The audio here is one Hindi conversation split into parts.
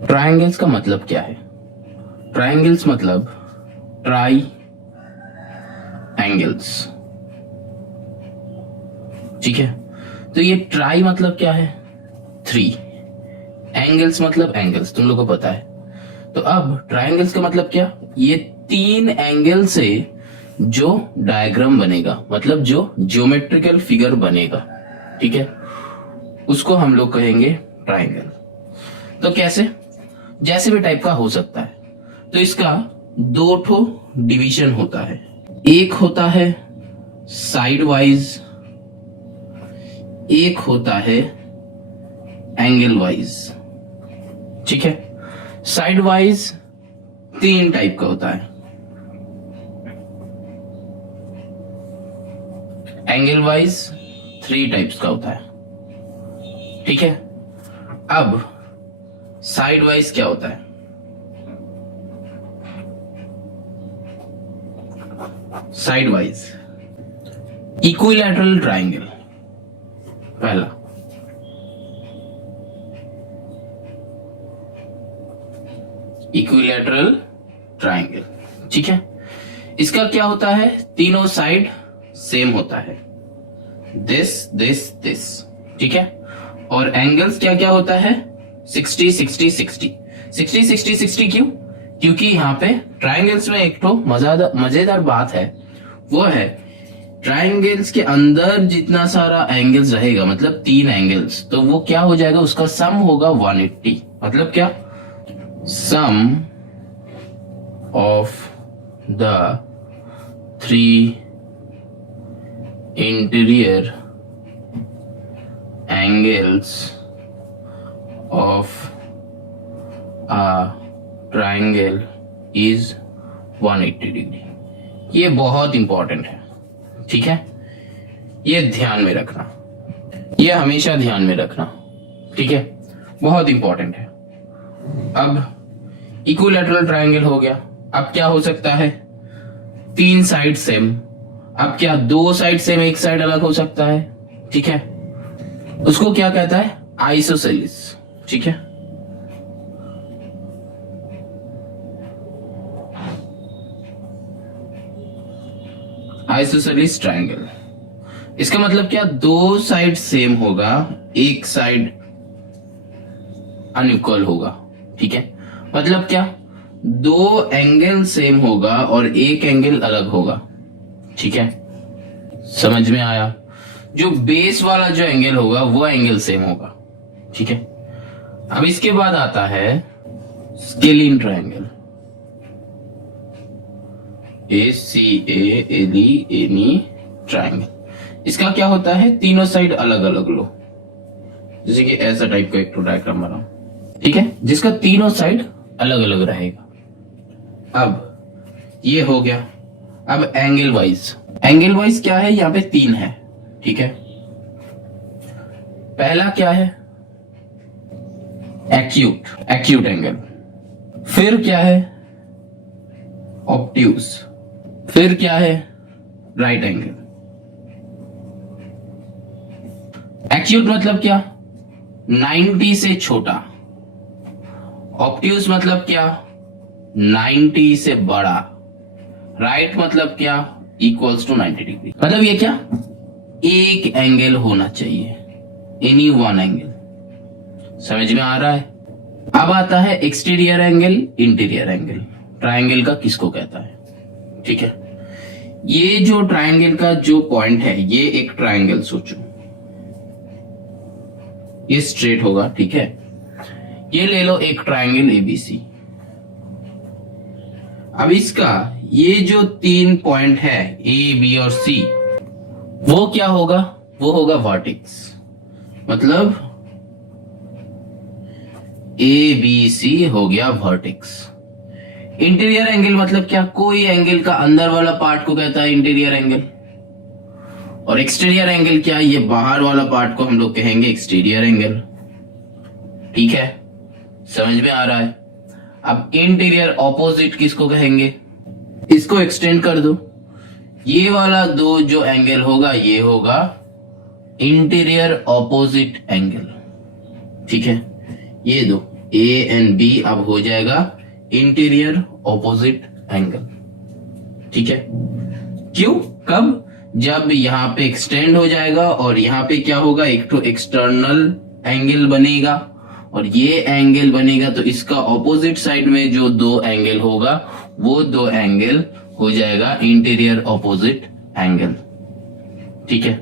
ट्रायंगल्स का मतलब क्या है? ट्रायंगल्स मतलब ट्राई एंगल्स, ठीक है। तो ये ट्राई मतलब क्या है? 3, एंगल्स मतलब एंगल्स, तुम लोग को पता है। तो अब ट्रायंगल्स का मतलब क्या? ये 3 एंगल से जो डायग्राम बनेगा, मतलब जो ज्योमेट्रिकल फिगर बनेगा, ठीक है, उसको हम लोग कहेंगे ट्रायंगल। तो कैसे? जैसे भी टाइप का हो सकता है। तो इसका 2 ठो डिवीजन होता है। एक होता है साइड वाइज, एक होता है एंगल वाइज, ठीक है। साइड वाइज 3 टाइप का होता है, एंगल वाइज 3 टाइप्स का होता है, ठीक है। अब साइड वाइज क्या होता है? साइड वाइज इक्विलैटरल ट्रायंगल, पहला। इक्विलैटरल ट्रायंगल, ठीक है। इसका क्या होता है? तीनों साइड सेम होता है, दिस दिस दिस, ठीक है। और एंगल्स क्या क्या होता है? 60 60 60 60 60 60। क्यों? क्योंकि यहां पे ट्रायंगल्स में एक तो मजेदार बात है, वो है ट्रायंगल्स के अंदर जितना सारा एंगल्स रहेगा, मतलब 3 एंगल्स, तो वो क्या हो जाएगा? उसका सम होगा 180। मतलब क्या? Sum of the 3 interior angles of a triangle is 180 degree. ये बहुत इंपॉर्टेंट है, ठीक है। ये ध्यान में रखना, ये हमेशा ध्यान में रखना, ठीक है, बहुत इंपॉर्टेंट है। अब इक्विलैटरल ट्रायंगल हो गया। अब क्या हो सकता है? 3 साइड सेम। अब क्या 2 साइड सेम, एक साइड अलग हो सकता है, ठीक है। उसको क्या कहता है? आइसोसेलिस, ठीक है। आइसोसेलिस ट्रायंगल, इसका मतलब क्या? 2 साइड सेम होगा, एक साइड अनइक्वल होगा, ठीक है। मतलब क्या? 2 एंगल सेम होगा और एक एंगल अलग होगा, ठीक है। समझ में आया? जो बेस वाला जो एंगल होगा वो एंगल सेम होगा, ठीक है। अब इसके बाद आता है स्केलिन ट्रायंगल, ACALE ट्रायंगल। इसका क्या होता है? तीनों साइड अलग अलग लो, जैसे कि ऐसा टाइप का एक डायग्राम बनाओ, ठीक है, जिसका तीनों साइड अलग अलग रहेगा। अब ये हो गया। अब एंगल वाइज, एंगल वाइज क्या है? यहां पे 3 है, ठीक है। पहला क्या है? Acute angle. फिर क्या है? ऑब्ट्यूज। फिर क्या है? Right angle. एक्यूट मतलब क्या? 90 से छोटा। ऑब्ट्यूज मतलब क्या? 90 से बड़ा। राइट मतलब क्या? Equals to 90 degree. मतलब ये क्या? एक एंगल होना चाहिए, एनी वन एंगल। समझ में आ रहा है? अब आता है exterior angle, interior angle. Triangle का किसको कहता है, ठीक है। ये जो ट्रायंगल का जो पॉइंट है, ये एक ट्रायंगल सोचो, ये स्ट्रेट होगा, ठीक है। ये ले लो एक ट्रायंगल ABC। अब इसका ये जो 3 पॉइंट है A, B और C, वो क्या होगा? वो होगा वर्टेक्स। मतलब ABC हो गया वर्टेक्स। इंटीरियर एंगल मतलब क्या? कोई एंगल का अंदर वाला पार्ट को कहता है इंटीरियर एंगल। और एक्सटीरियर एंगल क्या? ये बाहर वाला पार्ट को हम लोग कहेंगे एक्सटीरियर एंगल, ठीक है। समझ में आ रहा है? अब इंटीरियर ऑपोजिट किसको कहेंगे? इसको एक्सटेंड कर दो, ये वाला 2 जो एंगल होगा ये होगा इंटीरियर ऑपोजिट एंगल, ठीक है। ये दो ए एंड बी अब हो जाएगा इंटीरियर ऑपोजिट एंगल। ठीक है, क्यों, कब, जब यहाँ पे एक्सटेंड हो जाएगा और यहाँ पे क्या होगा, एक तो एक्सटर्नल एंगल बनेगा और ये एंगल बनेगा, तो इसका ऑपोजिट साइड में जो दो एंगल होगा वो दो एंगल हो जाएगा इंटीरियर ऑपोजिट एंगल। ठीक है,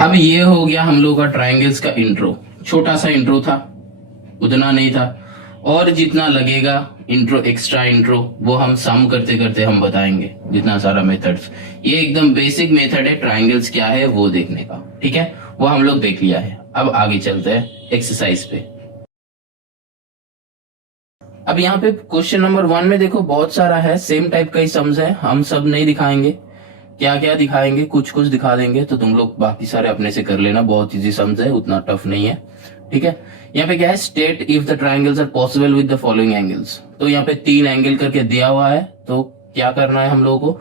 अब ये हो गया हम लोग का ट्रायंगल्स का इंट्रो। छोटा सा इंट्रो था, उतना नहीं था, और जितना लगेगा इंट्रो, एक्स्ट्रा इंट्रो, वो हम सम करते करते हम बताएंगे जितना सारा मेथड्स। ये एकदम बेसिक मेथड है ट्रायंगल्स क्या है वो देखने का। ठीक है, वो हम लोग देख लिया है। अब आगे चलते हैं एक्सरसाइज पे। अब यहाँ पे क्वेश्चन नंबर 1 में देखो बहुत सारा है, सेम टाइप का ही सम्स है। हम सब नहीं दिखाएंगे, क्या क्या दिखाएंगे, कुछ कुछ दिखा देंगे, तो तुम लोग बाकी सारे अपने से कर लेना। बहुत इजी सम्स है, उतना टफ नहीं है। ठीक है, यहाँ पे क्या है, state if the triangles are possible with the following angles. तो यहाँ पे 3 एंगल करके दिया हुआ है, तो क्या करना है हम लोगों को,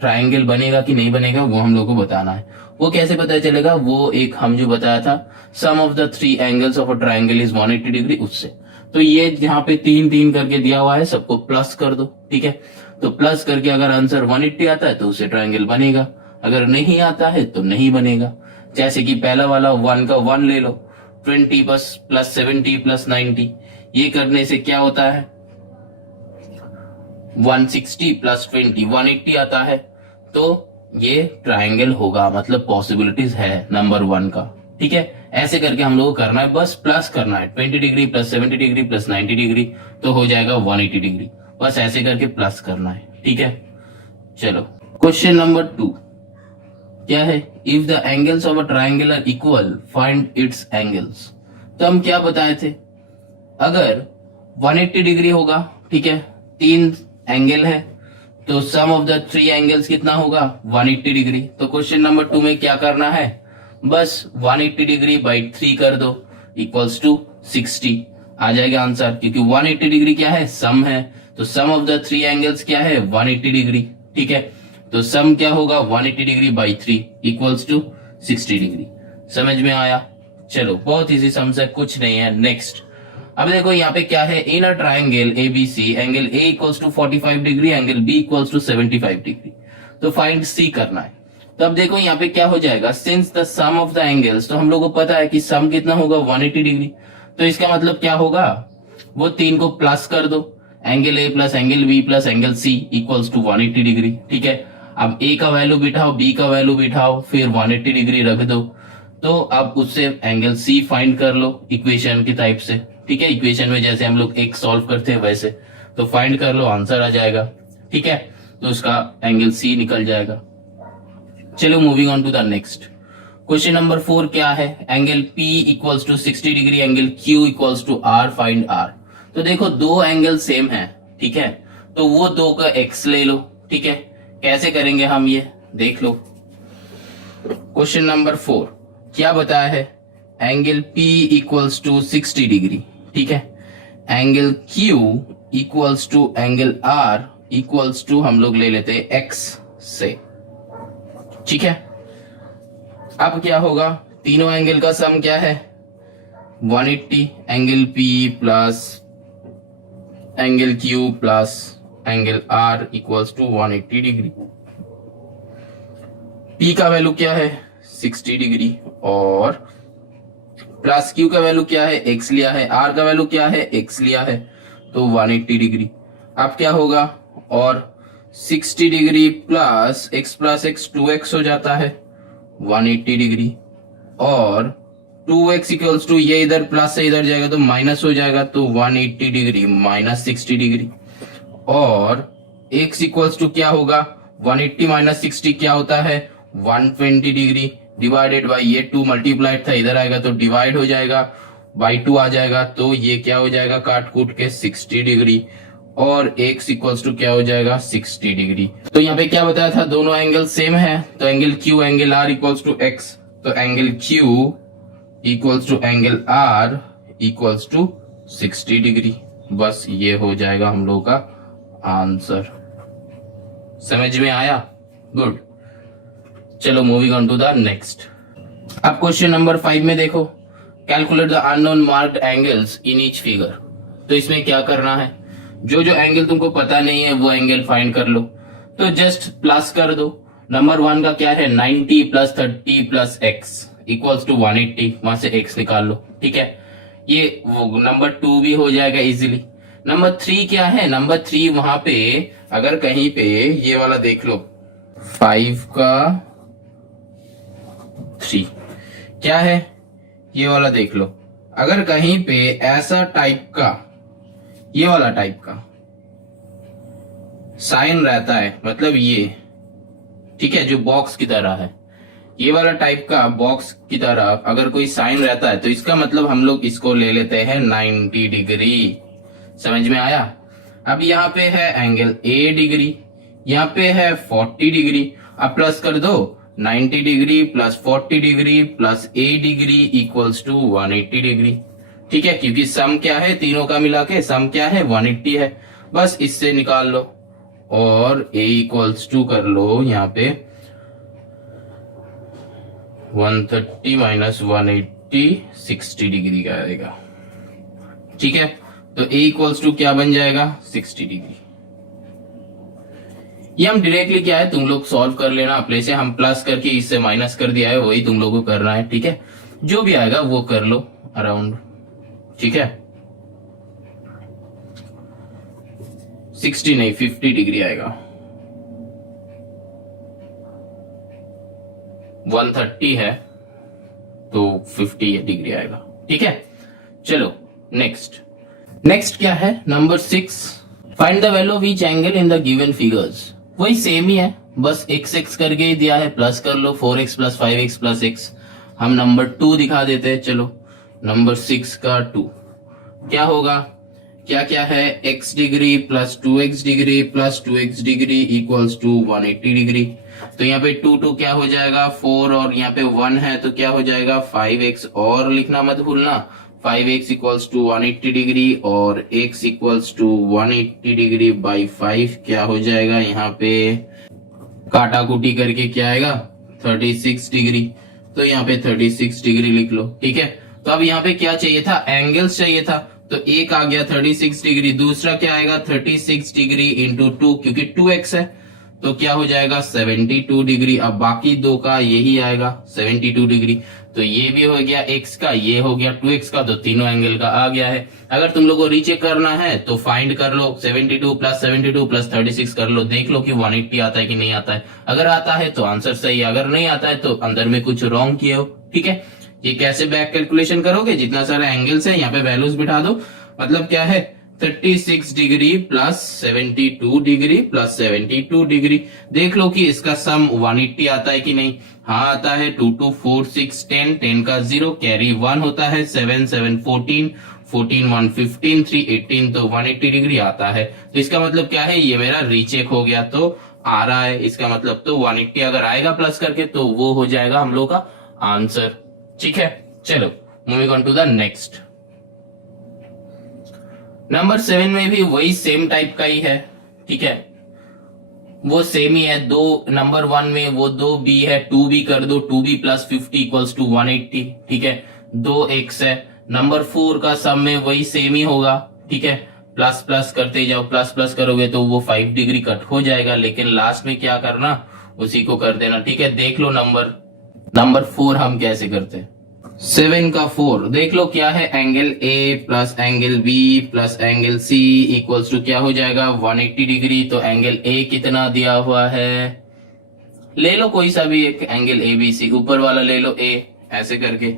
ट्राइंगल बनेगा कि नहीं बनेगा वो हम लोग को बताना है। वो कैसे पता चलेगा, वो एक हम जो बताया था, sum of the 3 angles of a triangle is 180 degree, उससे। तो ये यहाँ पे 3 करके दिया हुआ है, सबको प्लस कर दो। ठीक है, तो प्लस करके अगर आंसर 180 आता है तो उससे ट्राइंगल बनेगा, अगर नहीं आता है तो नहीं बनेगा। जैसे कि पहला वाला 1 का 1 ले लो, 20 प्लस 70 प्लस 90, ये करने से क्या होता है, 160 प्लस 20 180 आता है। तो ये ट्राइंगल होगा, मतलब पॉसिबिलिटीज है नंबर 1 का। ठीक है, ऐसे करके हम लोग को करना है, बस प्लस करना है, 20 degree plus 70 degree plus 90 degree तो हो जाएगा 180 डिग्री, बस ऐसे करके प्लस करना है। ठीक है, चलो क्वेश्चन नंबर 2 क्या है, if the angles of a triangle are equal find its angles. तो हम क्या बताए थे, अगर 180 डिग्री होगा, ठीक है, 3 एंगल है, तो सम ऑफ द 3 एंगल्स कितना होगा, 180 डिग्री। तो क्वेश्चन नंबर 2 में क्या करना है, बस 180 डिग्री बाई 3 कर दो इक्वल्स टू 60, आ जाएगा आंसर, क्योंकि 180 डिग्री क्या है, सम है, तो सम ऑफ द 3 एंगल्स क्या है, 180 डिग्री। ठीक है, तो सम क्या होगा, 180 degree by 3 equals to 60 degree. समझ में आया, चलो बहुत इजी सम्स है, कुछ नहीं है। नेक्स्ट, अब देखो यहाँ पे क्या है, in a triangle ABC angle A equals to 45 degree, angle B equals to 75 degree. तो फाइंड सी करना है। तो अब देखो यहाँ पे क्या हो जाएगा, since the sum of the angles, तो हम लोग को पता है कि सम कितना होगा, 180 डिग्री। तो इसका मतलब क्या होगा, वो 3 को प्लस कर दो, angle A plus angle B plus angle C equals to 180 degree. ठीक है, अब ए का वैल्यू बिठाओ, बी का वैल्यू बिठाओ, फिर 180 डिग्री रख दो, तो अब उससे एंगल सी फाइंड कर लो इक्वेशन के टाइप से। ठीक है, इक्वेशन में जैसे हम लोग एक सॉल्व करते हैं वैसे, तो फाइंड कर लो, आंसर आ जाएगा। ठीक है, तो उसका एंगल सी निकल जाएगा। चलो moving on to the next question number 4 क्या है, एंगल P इक्वल्स टू 60 डिग्री, angle Q equals to R, find R। तो देखो 2 एंगल सेम है, ठीक है, तो वो 2 का x ले लो। ठीक है, कैसे करेंगे हम ये देख लो। क्वेश्चन नंबर 4 क्या बताया है, angle P equals to 60 degree, ठीक है, angle Q equals to angle R equals to हम लोग ले लेते हैं x से। ठीक है, अब क्या होगा, तीनों एंगल का सम क्या है, 180, angle P plus angle Q plus angle R equals to 180 degree. P का वैल्यू क्या है, 60 डिग्री, और प्लस Q का वैल्यू क्या है, x लिया है, R का वैल्यू क्या है, x लिया है, तो 180 डिग्री। अब क्या होगा, और 60 डिग्री प्लस x 2x हो जाता है 180 डिग्री, और 2x इक्वल्स टू ये इधर प्लस से इधर जाएगा तो माइनस हो जाएगा, तो 180 डिग्री माइनस 60 डिग्री, और x इक्वल्स टू क्या होगा, 180 माइनस 60 क्या होता है, 120 डिग्री, डिवाइडेड बाई ये 2 मल्टीप्लाइड था, इधर आएगा तो डिवाइड हो जाएगा, बाई 2 आ जाएगा, तो ये क्या हो जाएगा, काट कूट के 60 डिग्री, और x इक्वल्स टू क्या हो जाएगा, 60 डिग्री। तो यहाँ पे क्या बताया था, दोनों एंगल सेम है, तो angle Q angle R equals to x, तो angle Q equals to angle R equals to 60 degree. बस ये हो जाएगा हम लोग का आंसर। समझ में आया, गुड। चलो moving on to the next. अब क्वेश्चन नंबर 5 में देखो, calculate the unknown marked angles in each figure. तो इसमें क्या करना है, जो जो एंगल तुमको पता नहीं है वो एंगल फाइंड कर लो। तो जस्ट प्लस कर दो। नंबर 1 का क्या है, 90 plus 30 plus x equals to 180, वहां से एक्स निकाल लो। ठीक है, ये वो नंबर 2 भी हो जाएगा इजीली। नंबर 3 क्या है, नंबर 3 वहां पे अगर कहीं पे ये वाला देख लो, 5 का 3 क्या है, ये वाला देख लो। अगर कहीं पे ऐसा टाइप का, ये वाला टाइप का साइन रहता है, मतलब ये, ठीक है, जो बॉक्स की तरह है, ये वाला टाइप का बॉक्स की तरह अगर कोई साइन रहता है तो इसका मतलब हम लोग इसको ले लेते हैं 90 डिग्री। समझ में आया। अब यहाँ पे है एंगल ए डिग्री, यहाँ पे है 40 डिग्री। अब प्लस कर दो, 90 degree plus 40 degree plus a degree equals to 180 degree. ठीक है, क्योंकि सम क्या है, तीनों का मिला के सम क्या है, 180 है। बस इससे निकाल लो और a इक्वल्स टू कर लो यहाँ पे 130 माइनस 180 60 डिग्री का आएगा। ठीक है, तो a इक्वल्स टू क्या बन जाएगा, 60 डिग्री। ये हम डायरेक्टली क्या है तुम लोग सॉल्व कर लेना अपने से, हम प्लस करके इससे माइनस कर दिया है, वही तुम लोगों को करना है। ठीक है, जो भी आएगा वो कर लो अराउंड। ठीक है, 60 नहीं 50 डिग्री आएगा, 130 है तो 50 डिग्री आएगा। ठीक है, चलो नेक्स्ट क्या है, number 6, find the value of each angle in the given figures. वही सेम ही है, बस x करके ही दिया है, प्लस कर लो 4x plus 5x plus x। हम नंबर 2 दिखा देते हैं। चलो नंबर 6 का 2 क्या होगा, क्या क्या है, x degree plus 2x degree plus 2x degree equals to 180 degree. तो यहाँ पे 2 क्या हो जाएगा 4 और यहाँ पे 1 है तो क्या हो जाएगा 5x, और लिखना मत भूलना, 5x इक्वल्स टू 180 डिग्री और x equals to 180 degree by 5 क्या हो जाएगा, यहाँ पे काटा कुटी करके क्या आएगा 36 डिग्री। तो यहाँ पे 36 डिग्री लिख लो। ठीक है, तो अब यहाँ पे क्या चाहिए था, एंगल्स चाहिए था। तो एक आ गया 36 डिग्री, दूसरा क्या आएगा 36 डिग्री इंटू 2, क्योंकि 2x है तो क्या हो जाएगा 72 डिग्री। अब बाकी दो का यही आएगा 72 डिग्री। तो ये भी हो गया x का, ये हो गया 2x का, तो तीनों एंगल का आ गया है। अगर तुम लोगों को रीचेक करना है तो फाइंड कर लो, 72 प्लस 36 कर लो, देख लो कि 180 आता है कि नहीं आता है। अगर आता है तो आंसर सही है, अगर नहीं आता है तो अंदर में कुछ रॉन्ग किए हो। ठीक है, ये कैसे बैक कैलकुलेशन करोगे, जितना सारा एंगल्स है यहाँ पे वैल्यूज बिठा दो। मतलब क्या है 36 degree plus 72 degree plus 72 degree. देख लो कि इसका सम 180 आता है कि नहीं। हाँ आता है, 2 2 4 6 10, 10 का 0 कैरी 1 होता है, 7 7 14, 14 1 15, 3 18, तो 180 डिग्री आता है। तो इसका मतलब क्या है, ये मेरा रीचेक हो गया तो आ रहा है। इसका मतलब तो 180 अगर आएगा प्लस करके तो वो हो जाएगा हम लोग का आंसर। ठीक है, चलो moving on to the next. Number 7 में भी वही सेम टाइप का ही है। ठीक है, वो सेम ही है, दो नंबर 1 में वो 2b है, 2b कर दो, 2b प्लस 50 इक्वल्स टू 180। ठीक है, 2x है। नंबर 4 का सम में वही सेम ही होगा। ठीक है, प्लस प्लस करते जाओ, प्लस प्लस करोगे तो वो 5 डिग्री कट हो जाएगा, लेकिन लास्ट में क्या करना उसी को कर देना। ठीक है, देख लो नंबर 4 हम कैसे करते हैं। 7 का 4 देख लो क्या है, angle A plus angle B plus angle C equals to क्या हो जाएगा 180 डिग्री। तो एंगल A कितना दिया हुआ है, ले लो कोई सा भी एक एंगल ABC, ऊपर वाला ले लो A, ऐसे करके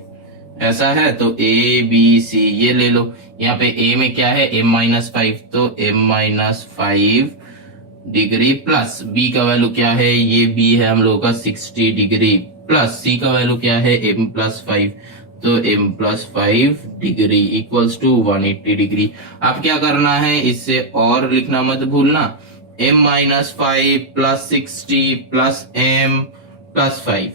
ऐसा है तो ABC ये ले लो। यहाँ पे A में क्या है m-5, तो m-5 डिग्री प्लस B का वैल्यू क्या है, ये B है हम लोगों का 60 डिग्री, प्लस C का वैल्यू क्या है m+5, तो m+5 degree equals to 180 degree. अब क्या करना है, इससे और लिखना मत भूलना, m-5 plus 60 plus m+5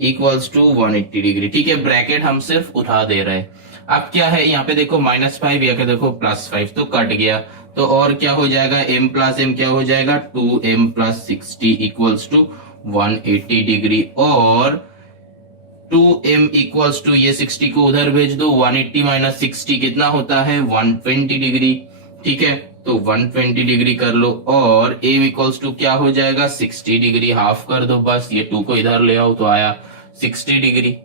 equals to 180 degree. ठीक है, ब्रैकेट हम सिर्फ उठा दे रहे हैं। अब क्या है यहाँ पे देखो -5 या क्या देखो +5 तो कट गया, तो और क्या हो जाएगा m प्लस m क्या हो जाएगा 2m plus 60 equals to 180 degree, और 2m इक्वल्स टू ये 60 को उधर भेज दो, 180 माइनस 60 कितना होता है 120 डिग्री। ठीक है, तो 120 डिग्री कर लो और m इक्वल्स टू क्या हो जाएगा 60 डिग्री, हाफ कर दो बस, ये 2 को इधर ले आओ तो आया 60 डिग्री।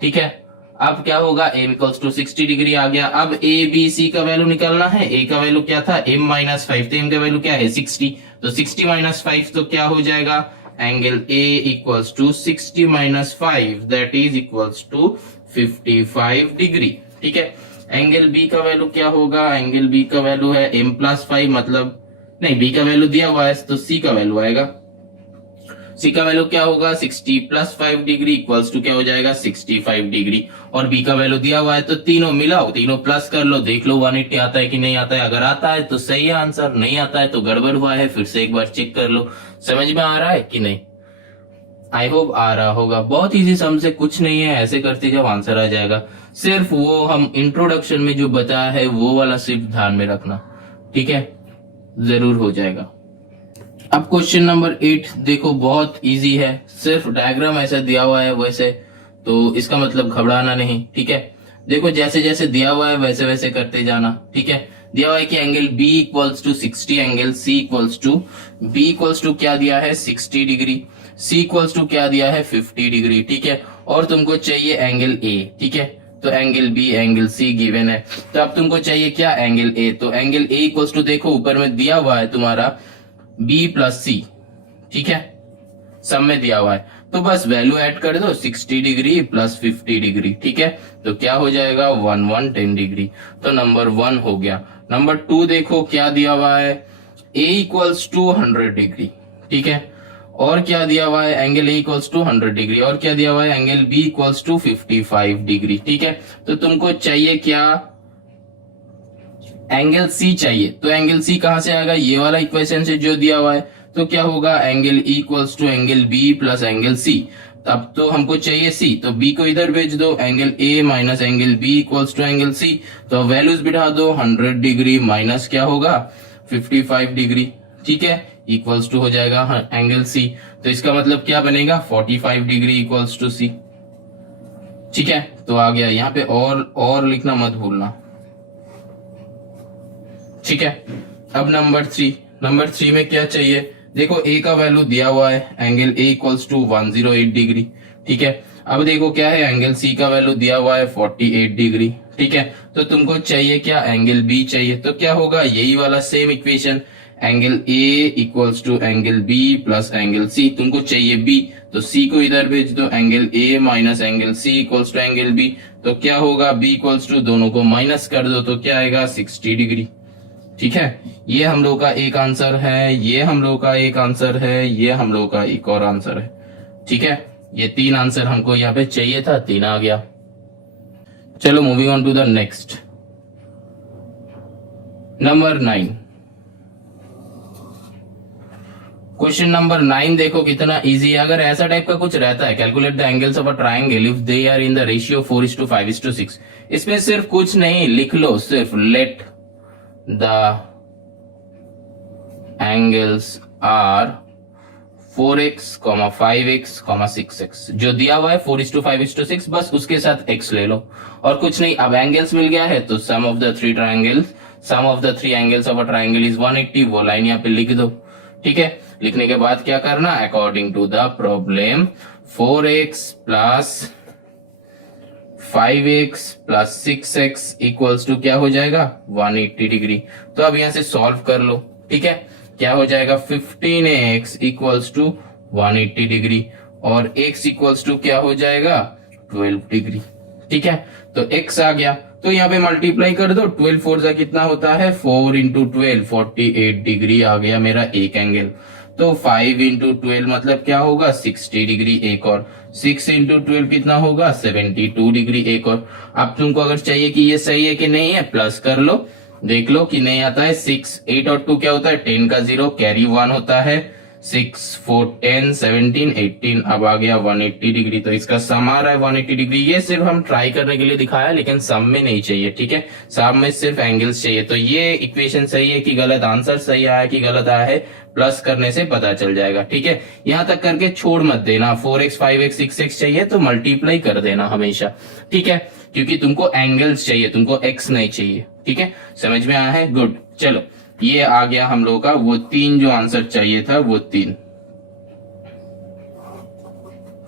ठीक है, अब क्या होगा m इक्वल्स टू 60 डिग्री आ गया। अब a b c का वैल्यू निकालना है। a का वैल्यू क्या था m माइनस 5, तो m का वैल्यू क्या है 60, तो 60 माइनस 5 तो क्या हो जाएगा angle a equals to 60 minus 5 that is equals to 55 degree. ठीक है, एंगल b का वैल्यू क्या होगा, एंगल b का वैल्यू है m प्लस 5, मतलब नहीं b का वैल्यू दिया हुआ है तो c का वैल्यू आएगा, c का वैल्यू क्या होगा 60 प्लस 5 डिग्री इक्वल्स टू क्या हो जाएगा 65 डिग्री, और b का वैल्यू दिया हुआ है तो तीनों मिलाओ, तीनों प्लस कर लो, देख लो 180 आता है कि नहीं आता है। अगर आता है तो सही है आंसर, नहीं आता है तो गड़बड़ हुआ है, फिर से एक बार चेक कर लो। समझ में आ रहा है कि नहीं? आई होप आ रहा होगा। बहुत इजी सम से कुछ नहीं है, ऐसे करते जब आंसर आ जाएगा। सिर्फ वो हम इंट्रोडक्शन में जो बताया है वो वाला सिर्फ ध्यान में रखना, ठीक है, जरूर हो जाएगा। अब क्वेश्चन नंबर 8 देखो, बहुत इजी है, सिर्फ डायग्राम ऐसा दिया हुआ है वैसे, तो इसका मतलब घबराना नहीं। ठीक है, देखो जैसे जैसे दिया हुआ है वैसे वैसे करते जाना। ठीक है, दिया हुआ है कि angle B equals to 60, angle C equals to, B equals to क्या दिया है 60 डिग्री, C इक्वल्स टू क्या दिया है 50 डिग्री। ठीक है, और तुमको चाहिए एंगल A। ठीक है, तो angle B angle C given है, तो अब तुमको चाहिए क्या एंगल A, तो एंगल A इक्वल्स टू देखो ऊपर में दिया हुआ है तुम्हारा B प्लस C। ठीक है, सब में दिया हुआ है, तो बस वैल्यू ऐड कर दो 60 डिग्री प्लस 50 डिग्री। ठीक है, तो क्या हो जाएगा 110 डिग्री, तो नंबर 1 हो गया। नंबर 2 देखो क्या दिया हुआ है A इक्वल्स टू 100 डिग्री। ठीक है, और क्या दिया हुआ है angle A equals to 100 degree, और क्या दिया हुआ है angle B equals to 55 degree. ठीक है, तो तुमको चाहिए क्या एंगल C चाहिए, तो एंगल C कहां से आएगा, ये वाला इक्वेशन से जो दिया हुआ है, तो क्या होगा angle E equals to angle B plus angle C। तब तो हमको चाहिए C, तो B को इधर भेज दो, angle A minus angle B equals to angle C, तो वैल्यूज बिठा दो 100 डिग्री माइनस क्या होगा 55 डिग्री। ठीक है, इक्वल्स टू हो जाएगा एंगल C, तो इसका मतलब क्या बनेगा 45 डिग्री इक्वल्स टू C। ठीक है, तो आ गया यहाँ पे, और लिखना मत भूलना। ठीक है, अब नंबर 3 में क्या चाहिए, देखो A का वैल्यू दिया हुआ है angle A equals to 108 degree. ठीक है, अब देखो क्या है एंगल C का वैल्यू दिया हुआ है 48 डिग्री। ठीक है, तो तुमको चाहिए क्या एंगल B चाहिए, तो क्या होगा यही वाला same equation, angle A equals to angle B plus angle C, तुमको चाहिए B, तो C को इधर भेज दो, angle A minus angle C equals to angle B, तो क्या होगा B इक्वल्स टू दोनों को माइनस कर दो तो क्या आएगा 60 डिग्री। ठीक है, ये हम लोग का एक आंसर है, ये हम लोग का एक आंसर है, ये हम लोग का एक और आंसर है। ठीक है, ये 3 आंसर हमको यहाँ पे चाहिए था, 3 आ गया। चलो moving on to the next, number 9। Question number 9 देखो कितना इजी है। अगर ऐसा टाइप का कुछ रहता है, calculate the angles of a triangle if they are in the ratio 4:5:6, इसमें सिर्फ कुछ नहीं लिख लो, सिर्फ late the angles are 4x, 5x, 6x, जो दिया हुआ है 4:5:6, बस उसके साथ x ले लो और कुछ नहीं। अब एंगल्स मिल गया है तो sum of the 3 angles of a triangle is 180, वो लाइन यहाँ पे लिख दो। ठीक है, लिखने के बाद क्या करना, according to the problem 4x plus 5x plus 6x equals to क्या हो जाएगा 180 डिग्री। तो अब यहां से सॉल्व कर लो। ठीक है, क्या हो जाएगा 15x इक्वल्स टू 180 डिग्री और x इक्वल्स टू क्या हो जाएगा 12 डिग्री। ठीक है, तो x आ गया, तो यहाँ पे मल्टीप्लाई कर दो, 12 4 जा कितना होता है 4 इंटू 12 48 डिग्री आ गया मेरा एक एंगल। तो 5 इंटू 12 मतलब क्या होगा 60 डिग्री एक और, 6 इंटू 12 कितना होगा 72 डिग्री एक और। अब तुमको अगर चाहिए कि ये सही है कि नहीं है, प्लस कर लो, देख लो कि नहीं आता है। 6 8 और 2 क्या होता है 10 का 0 कैरी 1 होता है, 6 4 10 17 18, अब आ गया 180 डिग्री। तो इसका सम आ रहा है 180 डिग्री। ये सिर्फ हम ट्राई करने के लिए दिखाया, लेकिन सम में नहीं चाहिए, ठीक है। सम में सिर्फ एंगल्स चाहिए। तो ये इक्वेशन सही है कि गलत, आंसर सही आया कि गलत आया है, प्लस करने से पता चल जाएगा, ठीक है। यहां तक करके छोड़ मत देना। 4x 5x 6x चाहिए तो मल्टीप्लाई कर देना हमेशा, ठीक है, क्योंकि तुमको एंगल्स चाहिए, तुमको x नहीं चाहिए, ठीक है। समझ में आया है? गुड। चलो ये आ गया हम लोगों का वो 3 जो आंसर चाहिए था, वो 3,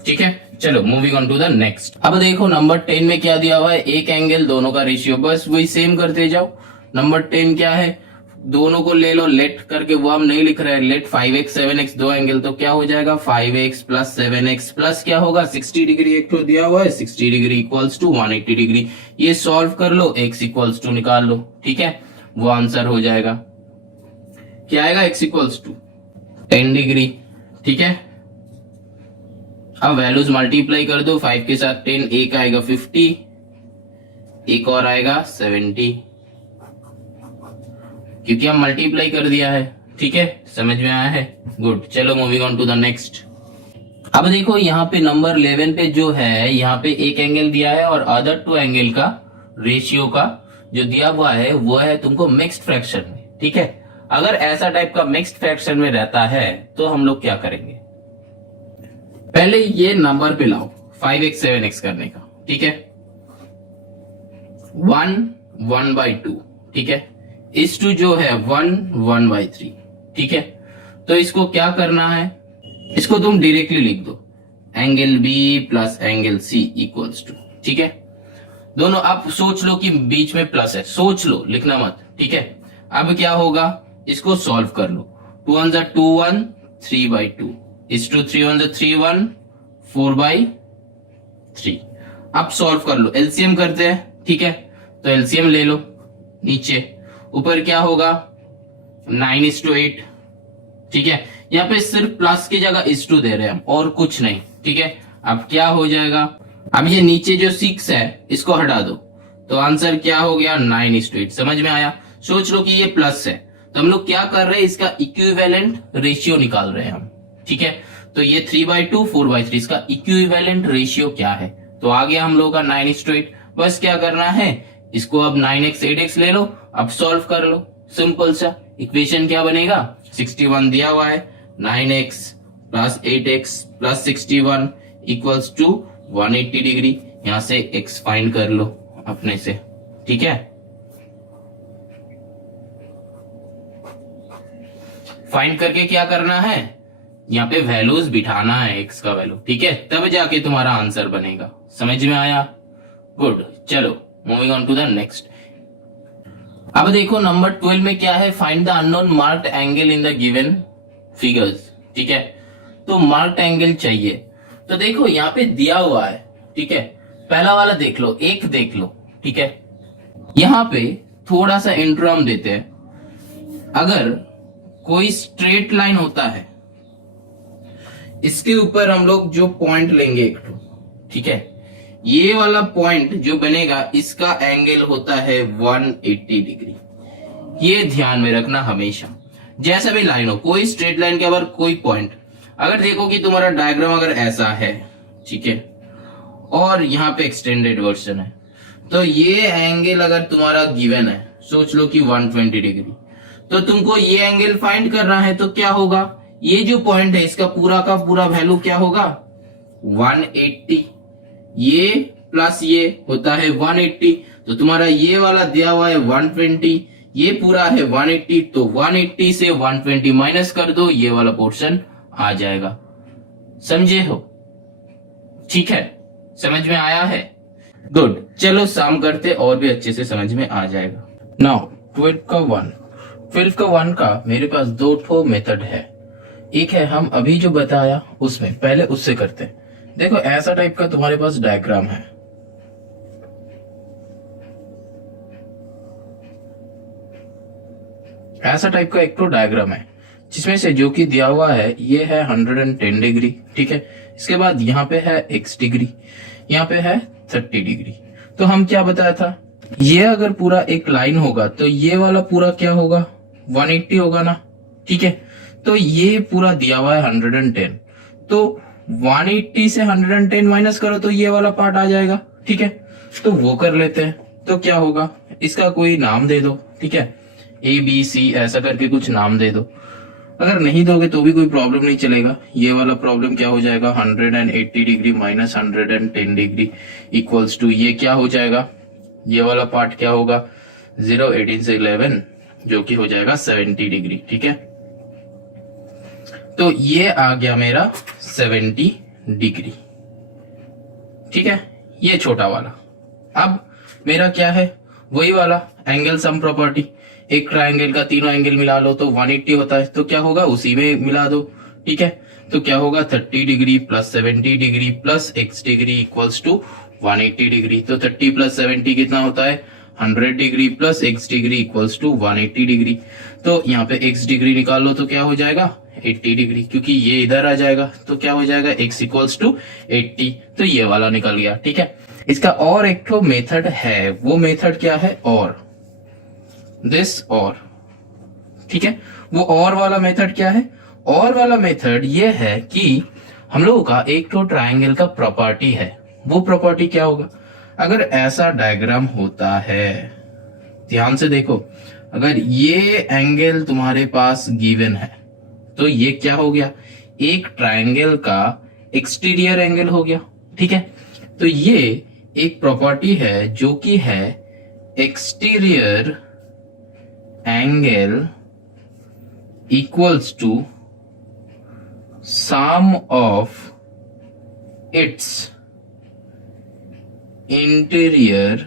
ठीक है। चलो moving on to the next. अब देखो नंबर 10 में क्या दिया हुआ है, एक एंगल दोनों का रेशियो, बस वही सेम करते जाओ। नंबर 10 क्या है, दोनों को ले लो, लेट करके वो हम नहीं लिख रहे हैं, लेट 5x 7x दो एंगल, तो क्या हो जाएगा 5x प्लस 7x प्लस क्या होगा 60 डिग्री, एक तो दिया हुआ है 60 डिग्री इक्वल्स टू 180 डिग्री। ये सॉल्व कर लो, x इक्वल्स टू निकाल लो, ठीक है, वो आंसर हो जाएगा। क्या आएगा, x इक्वल्स टू 10 डिग्री, ठीक है। अब वैल्यूज मल्टीप्लाई कर दो, 5 के साथ 10, एक आएगा 50, एक और आएगा 70, क्योंकि हम मल्टीप्लाई कर दिया है, ठीक है। समझ में आया है? गुड। चलो moving on to the next. अब देखो यहाँ पे नंबर 11 पे जो है, यहाँ पे एक एंगल दिया है और अदर टू एंगल का रेशियो का जो दिया हुआ है वो है तुमको मिक्स्ड फ्रैक्शन में, ठीक है। अगर ऐसा टाइप का मिक्स्ड फ्रैक्शन में रहता है तो हम लोग क्या करेंगे, पहले ये नंबर पे लाओ 5x 7x करने का, ठीक है। 1/2, ठीक है। इस टू जो है 1/3, ठीक है। तो इसको क्या करना है, इसको तुम डायरेक्टली लिख दो, angle B plus angle C equals to, ठीक है। दोनों आप सोच लो कि बीच में प्लस है, सोच लो, लिखना मत, ठीक है। अब क्या होगा, इसको सॉल्व कर लो, 2 1 2 1 3/2 इस टू 3 1 3 1 4/3। अब सॉल्व कर लो, एलसीएम करते हैं, ठीक है। तो एलसीएम ले लो, नीचे ऊपर क्या होगा 9:8, ठीक है। यहाँ पे सिर्फ प्लस की जगह इस टू दे रहे हैं हम, और कुछ नहीं, ठीक है। अब क्या हो जाएगा, अब ये नीचे जो 6 है इसको हटा दो, तो आंसर क्या हो गया 9:8। समझ में आया? सोच लो कि ये प्लस है, तो हम लोग क्या कर रहे हैं, इसका इक्विवेलेंट रेशियो निकाल रहे हैं हम, ठीक है। तो ये 3/2 4/3, इसका इक्विवेलेंट रेशियो क्या है, तो आ गया हम लोग का 9:8। बस क्या करना है, इसको अब 9x 8x ले लो, अब सॉल्व कर लो, सिंपल सा। इक्वेशन क्या बनेगा, 61 दिया हुआ है, 9x plus 8x plus 61 equals to 180 degree. यहां से x फाइंड कर लो अपने से, ठीक है। फाइंड करके क्या करना है, यहाँ पे वैल्यूज बिठाना है x का वैल्यू, ठीक है, तब जाके तुम्हारा आंसर बनेगा। समझ में आया? गुड। चलो moving on to the next. अब देखो नंबर 12 में क्या है, find the unknown marked angle in the given figures, ठीक है। तो मार्क्ड एंगल चाहिए, तो देखो यहाँ पे दिया हुआ है, ठीक है। पहला वाला देख लो, एक देख लो, ठीक है। यहाँ पे थोड़ा सा इंट्रो हम देते हैं, अगर कोई स्ट्रेट लाइन होता है, इसके ऊपर हम लोग जो पॉइंट लेंगे एक तो, ठीक है, ये वाला पॉइंट जो बनेगा इसका एंगल होता है 180 डिग्री। ये ध्यान में रखना हमेशा, जैसा भी लाइन हो, कोई स्ट्रेट लाइन के ऊपर कोई पॉइंट, अगर देखो कि तुम्हारा डायग्राम अगर ऐसा है, ठीक है, और यहाँ पे एक्सटेंडेड वर्जन है, तो ये एंगल अगर तुम्हारा गिवन है, सोच लो कि 120 डिग्री, तो तुमको ये एंगल फाइंड करना है, तो क्या होगा, ये जो पॉइंट है इसका पूरा का पूरा वैल्यू क्या होगा 180, ये प्लस ये होता है 180, तो तुम्हारा ये वाला दिया हुआ है 120, ये पूरा है 180, तो 180 से 120 माइनस कर दो, ये वाला पोर्शन आ जाएगा। समझे हो? ठीक है, समझ में आया है? गुड। चलो सम करते और भी अच्छे से समझ में आ जाएगा। नाउ 12 का 1 का मेरे पास 2 ठो मेथड है। एक है हम अभी जो बताया उसमें, पहले उससे करते हैं। देखो ऐसा टाइप का तुम्हारे पास डायग्राम है, ऐसा टाइप का एक तो डायग्राम है, जिसमें से जो कि दिया हुआ है ये है 110 डिग्री, ठीक है। इसके बाद यहाँ पे है x डिग्री, यहाँ पे है 30 डिग्री। तो हम क्या बताया था, ये अगर पूरा एक लाइन होगा तो ये वाला पूरा क्या होगा 180 होगा ना, ठीक है। तो ये पूरा दिया हुआ है 110, तो 180 से 110 माइनस करो तो ये वाला पार्ट आ जाएगा। ठीक है, तो वो कर लेते हैं। तो क्या होगा, इसका कोई नाम दे दो। ठीक है, ABC ऐसा करके कुछ नाम दे दो। अगर नहीं दोगे तो भी कोई प्रॉब्लम नहीं चलेगा। ये वाला प्रॉब्लम क्या हो जाएगा, 180 degree minus 110 degree equals to ये क्या हो जाएगा, ये वाला पार्ट क्या होगा 0, 18 से 11 जो कि हो जाएगा 70 डिग्री। ठीक है, तो ये आ गया मेरा 70 डिग्री। ठीक है, ये छोटा वाला। अब मेरा क्या है, वही वाला एंगल सम प्रॉपर्टी। एक ट्रायंगल का तीनों एंगल मिला लो तो 180 होता है, तो क्या होगा उसी में मिला दो। ठीक है, तो क्या होगा 30 degree plus 70 degree plus x degree equals to 180 degree. तो 30 प्लस 70 कितना होता है 100 degree plus x degree equals to 180 degree. तो यहाँ पे x डिग्री निकाल लो तो क्या हो जाएगा 80 डिग्री, क्योंकि ये इधर आ जाएगा तो क्या हो जाएगा x इक्वल्स टू 80। तो ये वाला निकल गया। ठीक है, इसका और एक तो मेथड है, वो मेथड क्या है, और दिस और। ठीक है, वो और वाला मेथड क्या है, और वाला मेथड ये है कि हम लोगों का एक तो ट्रायंगल का प्रॉपर्टी है। वो प्रॉपर्टी क्या होगा, अगर ऐसा डायग्राम होता है, ध्यान से देखो, अगर ये एंगल तुम्हारे पास गिवन है तो ये क्या हो गया, एक ट्रायंगल का एक्सटीरियर एंगल हो गया। ठीक है, तो ये एक प्रॉपर्टी है जो कि है exterior angle equals to sum of its interior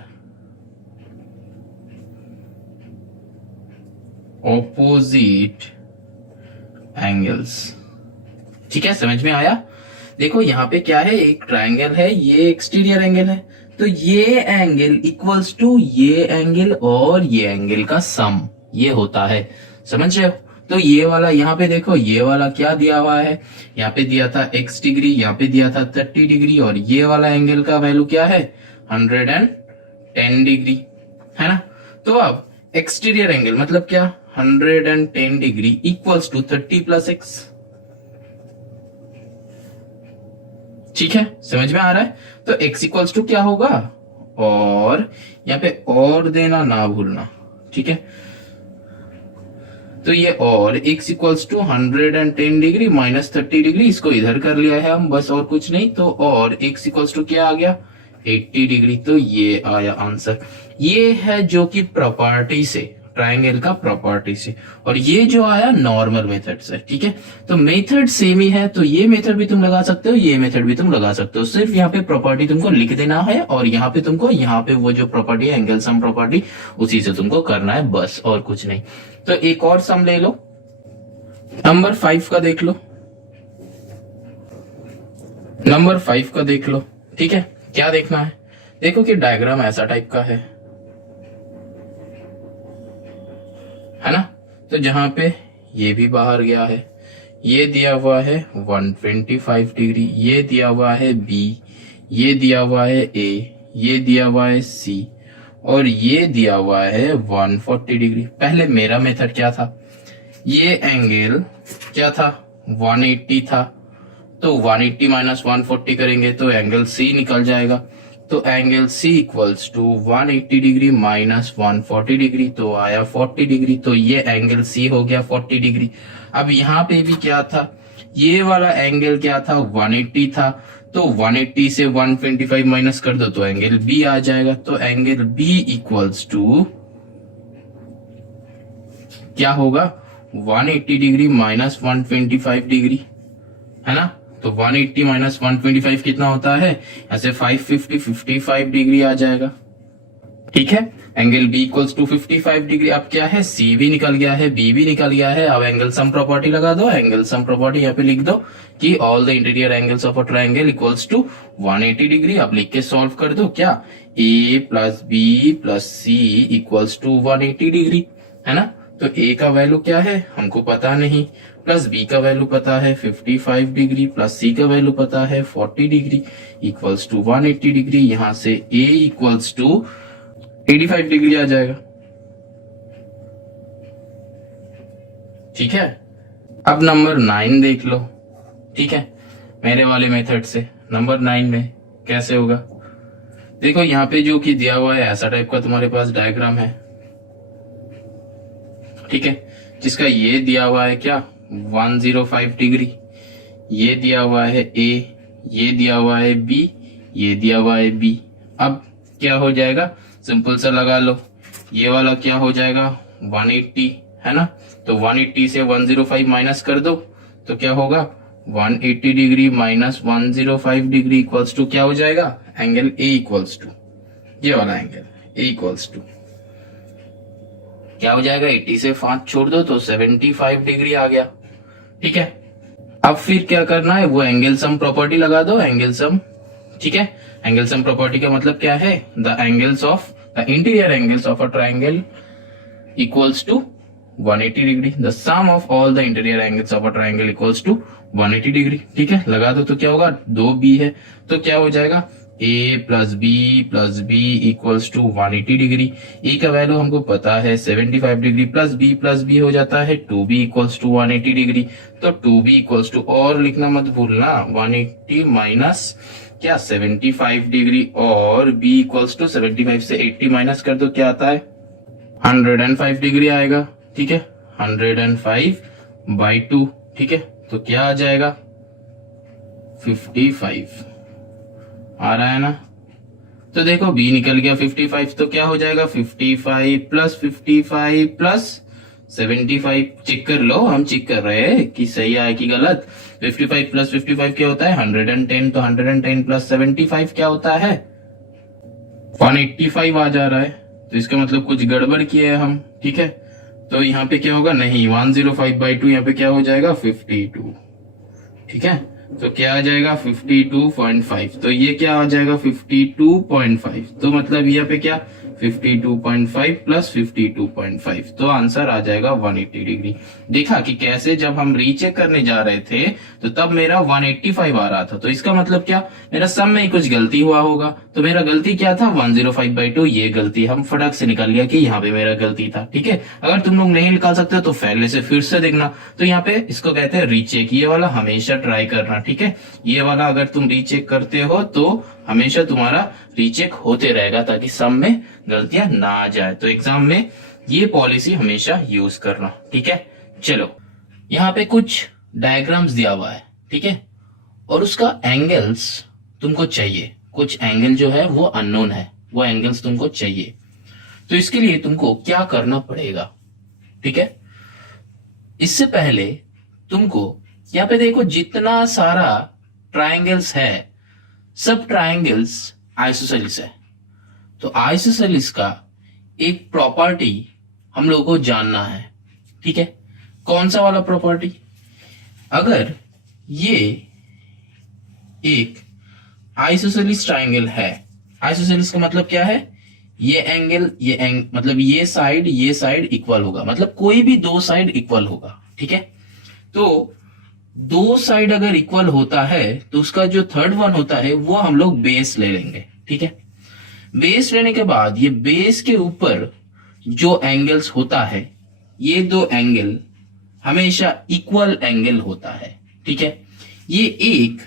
opposite angles. ठीक है, समझ में आया। देखो यहाँ पे क्या है, एक ट्रायंगल है, ये एक्सटीरियर एंगल है, तो ये एंगल इक्वल्स टू ये एंगल और ये एंगल का सम, ये होता है। समझ रहे हो। तो ये वाला यहाँ पे देखो, ये वाला क्या दिया हुआ है, यहाँ पे दिया था x डिग्री, यहाँ पे दिया था 30 डिग्री, और ये वाला एंगल का वैल्यू क्या है 110 डिग्री, है ना। तो अब एक्सटीरियर एंगल मतलब क्या, 110 degree equals to 30 plus x। ठीक है, समझ में आ रहा है। तो x इक्वल्स टू क्या होगा, और यहाँ पे और देना ना भूलना। ठीक है, तो ये और x equals to 110 degree minus 30 degree, इसको इधर कर लिया है हम, बस और कुछ नहीं। तो और x इक्वल्स टू क्या आ गया 80 डिग्री। तो ये आया आंसर। ये है जो कि प्रॉपर्टी से, ट्रायंगल का प्रॉपर्टी से, और ये जो आया नॉर्मल मेथड से। ठीक है, तो मेथड सेम ही है, तो ये मेथड भी तुम लगा सकते हो, ये मेथड भी तुम लगा सकते हो। सिर्फ यहाँ पे प्रॉपर्टी तुमको लिख देना है, और यहाँ पे तुमको यहाँ पे वो जो प्रॉपर्टी है एंगल सम प्रॉपर्टी, उसी से तुमको करना है, बस और कुछ नहीं। तो एक और सम ले लो, नंबर 5 का देख लो, नंबर 5 का देख लो। ठीक है, क्या देखना है, देखो कि डायग्राम ऐसा टाइप का है ना। तो जहां पे ये भी बाहर गया है, ये दिया हुआ है 125 डिग्री, ये दिया हुआ है B, ये दिया हुआ है A, ये दिया हुआ है C, और ये दिया हुआ है 140 डिग्री। पहले मेरा मेथड क्या था, ये एंगल क्या था 180 था, तो 180 माइनस 140 करेंगे तो एंगल C निकल जाएगा। तो angle C equals to 180 degree minus 140 degree, तो आया 40 डिग्री। तो ये एंगल C हो गया 40 डिग्री। अब यहाँ पे भी क्या था, ये वाला एंगल क्या था 180 था, तो 180 से 125 माइनस कर दो तो एंगल B आ जाएगा। तो एंगल B इक्वल्स टू क्या होगा 180 डिग्री माइनस 125 डिग्री, है ना। तो 180 माइनस 125 कितना होता है, ऐसे 55 डिग्री आ जाएगा। ठीक है, angle B equals to 55 degree. अब क्या है, C भी निकल गया है, B भी निकल गया है। अब एंगल सम प्रॉपर्टी लगा दो, एंगल सम प्रॉपर्टी यहाँ पे लिख दो कि all the interior angles of a triangle equals to 180 degree. अब लिख के सॉल्व कर दो, क्या A plus B plus C equals to 180 degree, है ना। तो A का वैल्यू क्या है हमको पता नहीं, प्लस B का वैल्यू पता है 55 डिग्री, प्लस C का वैल्यू पता है 40 डिग्री इक्वल्स टू 180 डिग्री। यहां से A इक्वल्स टू 85 डिग्री आ जाएगा। ठीक है, अब नंबर 9 देख लो, ठीक है, मेरे वाले मेथड से। नंबर 9 में कैसे होगा, देखो यहाँ पे जो कि दिया हुआ है ऐसा टाइप का तुम्हारे पास डायग्राम है, ठीक है, जिसका ये दिया हुआ है क्या 105 डिग्री, ये दिया हुआ है ए, ये दिया हुआ है बी, ये दिया हुआ है बी। अब क्या हो जाएगा, सिंपल सा लगा लो, ये वाला क्या हो जाएगा 180 है ना, तो 180 से 105 माइनस कर दो तो क्या होगा 180 degree minus 105 degree equals to क्या हो जाएगा, एंगल ए इक्वल्स टू, ये वाला एंगल ए इक्वल्स टू क्या हो जाएगा, 80 से 5 छोड़ दो तो 75 डिग्री आ गया, ठीक है। अब फिर क्या करना है, वो एंगल सम प्रॉपर्टी लगा दो, एंगल सम, ठीक है। एंगल सम प्रॉपर्टी का मतलब क्या है, the angles of the interior angles of a triangle equals to 180 degree, the sum of all the interior angles of a triangle equals to 180 degree, ठीक है। लगा दो तो क्या होगा, 2b है तो क्या हो जाएगा a plus B equals to 180 degree. A का वैल्यू हमको पता है 75 डिग्री, प्लस बी हो जाता है 2b इक्वल्स टू 180 डिग्री, तो 2b इक्वल्स टू, और लिखना मत भूलना 180 माइनस क्या 75 डिग्री, और b इक्वल्स टू 75 से 80 माइनस कर दो क्या आता है 105 डिग्री आएगा, ठीक है, 105/2, ठीक है, तो क्या आ जाएगा 55 आ रहा है ना। तो देखो b निकल गया 55, तो क्या हो जाएगा 55 प्लस 75, चेक कर लो, हम चेक कर रहे हैं कि सही आया कि गलत। 55 प्लस 55 क्या होता है 110, तो 110 प्लस 75 क्या होता है 185 आ जा रहा है, तो इसका मतलब कुछ गड़बड़ किया है हम, ठीक है। तो यहाँ पे क्या होगा, नहीं 105/2, यहाँ पे क्या हो जाएगा 52, ठीक है, तो क्या आ जाएगा 52.5, तो ये क्या आ जाएगा 52.5, तो मतलब यहाँ पे क्या 52.5 प्लस 52.5, तो आंसर आ जाएगा 180 डिग्री। देखा कि कैसे जब हम रीचेक करने जा रहे थे तो तब मेरा 185 आ रहा था, तो इसका मतलब क्या, मेरा सम में ही कुछ गलती हुआ होगा, तो मेरा गलती क्या था 105/2, ये गलती हम फटक से निकाल लिया कि यहाँ पे मेरा गलती था, ठीक है। अगर तुम लोग नहीं निकाल सकते तो पहले से फिर से देखना, तो यहाँ पे इसको कहते हैं रीचेक, ये वाला हमेशा ट्राई करना, ठीक है। ये वाला अगर तुम रीचेक करते हो तो हमेशा तुम्हारा रीचेक होते रहेगा ताकि सम में गलतियां ना आ जाए, तो एग्जाम में ये पॉलिसी हमेशा यूज करना, ठीक है। चलो यहाँ पे कुछ डायग्राम्स दिया हुआ है, ठीक है, और उसका एंगल्स तुमको चाहिए, कुछ एंगल जो है वो अननोन है, वो एंगल्स तुमको चाहिए, तो इसके लिए तुमको क्या करना पड़ेगा, ठीक है। इससे पहले तुमको यहाँ पे देखो जितना सारा ट्रायंगल्स है सब ट्रायंगल्स आइसोसेलिस है, तो आइसोसेलिस का एक प्रॉपर्टी हम लोगों को जानना है, ठीक है। कौन सा वाला प्रॉपर्टी, अगर ये एक आइसोसेलिस ट्रायंगल है, आइसोसेलिस का मतलब क्या है, ये एंगल मतलब ये साइड इक्वल होगा, मतलब कोई भी दो साइड इक्वल होगा, ठीक है। तो दो साइड अगर इक्वल होता है तो उसका जो थर्ड वन होता है वो हम लोग बेस ले लेंगे, ठीक है। बेस लेने के बाद ये बेस के ऊपर जो एंगल्स होता है, ये दो एंगल हमेशा इक्वल एंगल होता है, ठीक है। ये एक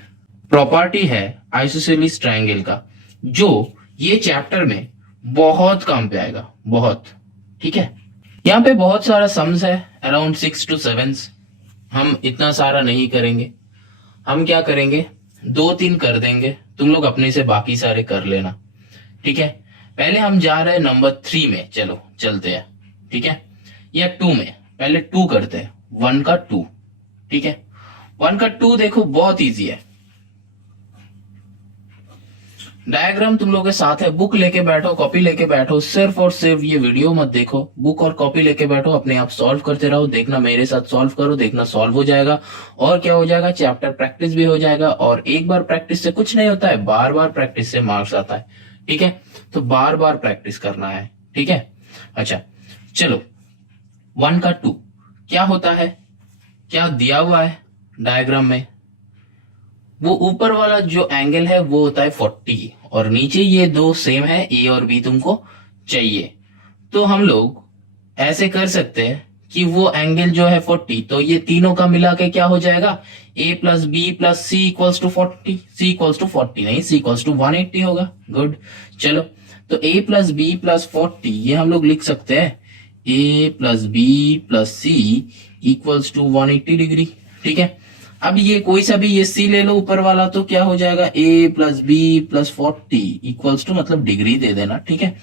प्रॉपर्टी है आइसोसेलिस ट्रायंगल का जो ये चैप्टर में बहुत काम पे आएगा, बहुत, ठीक है। यहाँ पे बहुत सारा सम्स है, अराउंड 6 to 7, हम इतना सारा नहीं करेंगे, हम क्या करेंगे 2-3 कर देंगे, तुम लोग अपने से बाकी सारे कर लेना, ठीक है। पहले हम जा रहे हैं नंबर 3 में, चलो चलते हैं, ठीक है, या 2 में, पहले 2 करते हैं, 1 का 2, ठीक है। 1 का 2 देखो बहुत इजी है, डायग्राम तुम लोग के साथ है, बुक लेके बैठो, कॉपी लेके बैठो, सिर्फ और सिर्फ ये वीडियो मत देखो, बुक और कॉपी लेके बैठो, अपने आप सॉल्व करते रहो, देखना मेरे साथ सॉल्व करो, देखना सॉल्व हो जाएगा, और क्या हो जाएगा चैप्टर प्रैक्टिस भी हो जाएगा, और एक बार प्रैक्टिस से कुछ नहीं होता है, बार बार प्रैक्टिस से मार्क्स आता है, ठीक है। तो बार बार प्रैक्टिस करना है, ठीक है। अच्छा चलो 1 का 2 क्या होता है, क्या दिया हुआ है डायग्राम में, वो ऊपर वाला जो एंगल है वो होता है 40, और नीचे ये दो सेम है, ए और बी तुमको चाहिए, तो हम लोग ऐसे कर सकते हैं, कि वो एंगल जो है 40, तो ये तीनों का मिला के क्या हो जाएगा, a plus B plus C equals to 40, C equals to 40 नहीं, सी इक्वल्स टू 180 होगा। गुड, चलो तो a प्लस बी प्लस 40 ये हम लोग लिख सकते हैं a plus B plus C equals to 180 degree. ठीक है, अब ये कोई सा भी ये c ले लो ऊपर वाला, तो क्या हो जाएगा a plus B plus 40 equals to, मतलब डिग्री दे देना, ठीक है,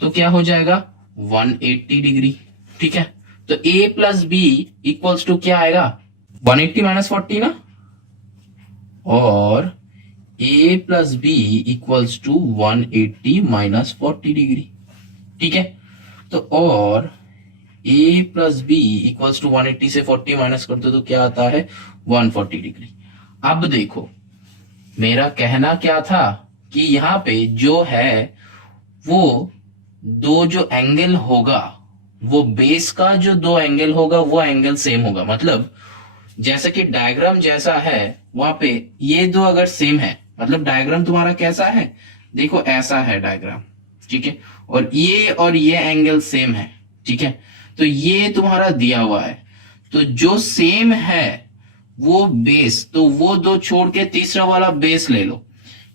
तो क्या हो जाएगा 180 डिग्री। ठीक है, तो a plus B equals to क्या आएगा 180 माइनस 40 ना, और a plus B equals to 180 minus 40 degree. ठीक है, तो और a plus B equals to 180 से 40 माइनस कर दो तो क्या आता है 140 डिग्री। अब देखो मेरा कहना क्या था कि यहाँ पे जो है वो दो जो एंगल होगा, वो बेस का जो दो एंगल होगा वो एंगल सेम होगा। मतलब जैसे कि डायग्राम जैसा है वहां पे ये दो अगर सेम है, मतलब डायग्राम तुम्हारा कैसा है, देखो ऐसा है डायग्राम, ठीक है, और ये एंगल सेम है। ठीक है, तो ये तुम्हारा दिया हुआ है, तो जो सेम है वो बेस, तो वो दो छोड़ के तीसरा वाला बेस ले लो।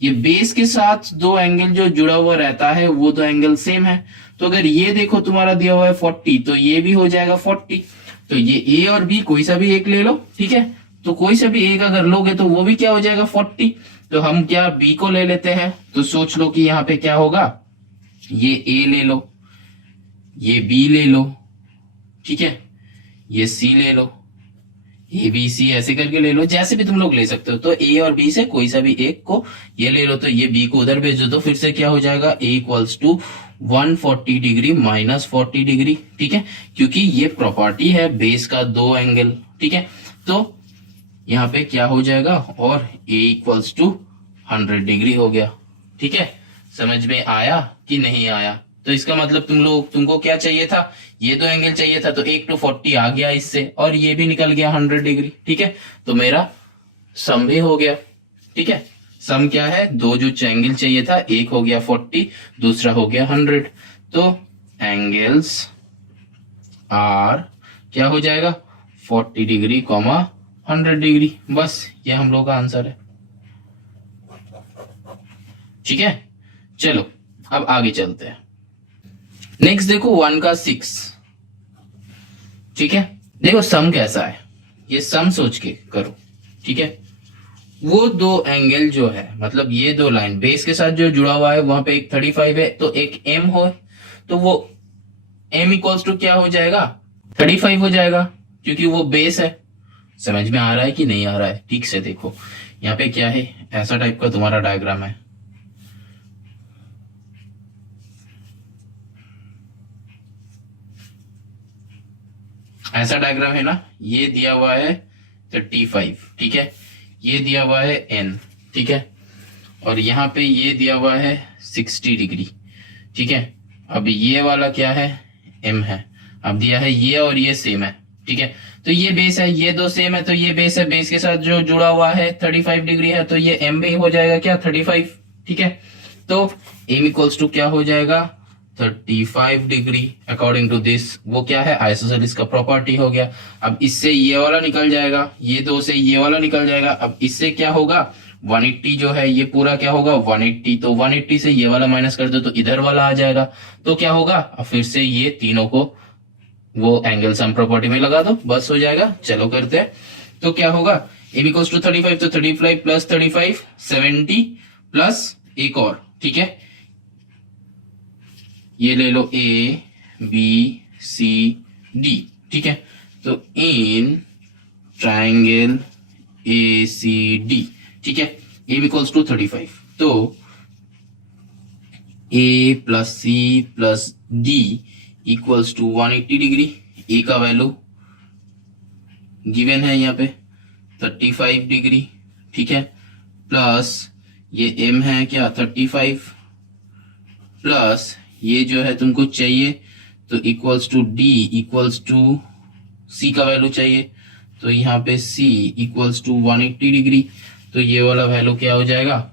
ये बेस के साथ दो एंगल जो जुड़ा हुआ रहता है वो दो एंगल सेम है। तो अगर ये देखो तुम्हारा दिया हुआ है 40, तो ये भी हो जाएगा 40। तो ये ए और बी कोई सा भी एक ले लो, ठीक है, तो कोई सा भी एक अगर लोगे तो वो भी क्या हो जाएगा 40। तो हम क्या बी को ले लेते हैं, तो सोच लो कि यहाँ पे क्या होगा, ये ए ले लो, ये बी ले लो, ठीक है, ये सी ले लो, ए बी सी ऐसे करके ले लो, जैसे भी तुम लोग ले सकते हो। तो ए और बी से कोई सा भी एक को ये ले लो, तो ये बी को उधर भेज दो, तो फिर से क्या हो जाएगा A equals to 140 degree minus 40 degree. ठीक है, क्योंकि ये प्रॉपर्टी है बेस का दो एंगल। ठीक है, तो यहाँ पे क्या हो जाएगा, और ए इक्वल्स टू 100 डिग्री हो गया। ठीक है, समझ में आया कि नहीं आया? तो इसका मतलब तुमको क्या चाहिए था, ये दो एंगल चाहिए था, तो 1 to 40 आ गया इससे, और ये भी निकल गया 100 डिग्री। ठीक है, तो मेरा सम भी हो गया। ठीक है, सम क्या है, दो जो एंगल चाहिए था, एक हो गया 40, दूसरा हो गया 100, तो एंगल्स आर क्या हो जाएगा 40 डिग्री कॉमा 100 डिग्री। बस ये हम लोग का आंसर है। ठीक है, चलो अब आगे चलते हैं। नेक्स्ट देखो 1 का 6। ठीक है, देखो सम कैसा है, ये सम सोच के करो। ठीक है, वो दो एंगल जो है, मतलब ये दो लाइन बेस के साथ जो जुड़ा हुआ है, वहां पे एक 35 है, तो एक एम हो, तो वो एम इक्वल्स टू क्या हो जाएगा 35 हो जाएगा, क्योंकि वो बेस है। समझ में आ रहा है कि नहीं आ रहा है? ठीक से देखो, यहाँ पे क्या है, ऐसा टाइप का तुम्हारा डायग्राम है। ऐसा डायग्राम है ना, ये दिया हुआ है 35, ठीक है, ये दिया हुआ है n, ठीक है, और यहाँ पे ये दिया हुआ है 60 डिग्री। ठीक है, अब ये वाला क्या है m है, अब दिया है ये और ये सेम है। ठीक है, तो ये बेस है, ये दो सेम है, तो ये बेस है, बेस के साथ जो जुड़ा हुआ है 35 डिग्री है, तो ये m भी हो जाएगा क्या 35। ठीक है, तो m इक्वल्स टू क्या हो जाएगा 35 डिग्री अकॉर्डिंग टू दिस। वो क्या है आइसोसेलेस का प्रॉपर्टी हो गया। अब इससे ये वाला निकल जाएगा, ये दो से ये वाला निकल जाएगा। अब इससे क्या होगा 180 जो है ये पूरा क्या होगा 180, तो 180 से ये वाला माइनस कर दो तो इधर वाला आ जाएगा, तो क्या होगा अब फिर से ये तीनों को वो एंगल सम प्रॉपर्टी में लगा दो, बस हो जाएगा। चलो करते हैं, तो क्या होगा ए इक्वल्स टू 35, तो 35 प्लस 35 70 प्लस एक और, ठीक है, ये ले लो ए बी सी डी। ठीक है, तो in triangle A C D, ठीक है, ए इक्वल्स टू 35, तो A plus C plus D equals to 180 degree. A का वैल्यू गिवन है यहाँ पे 35 डिग्री, ठीक है, प्लस ये एम है क्या 35, प्लस ये जो है तुमको चाहिए तो equals to D equals to C का वैल्यू चाहिए, तो यहाँ पे सी इक्वल्स टू 180 डिग्री, तो ये वाला वैल्यू क्या हो जाएगा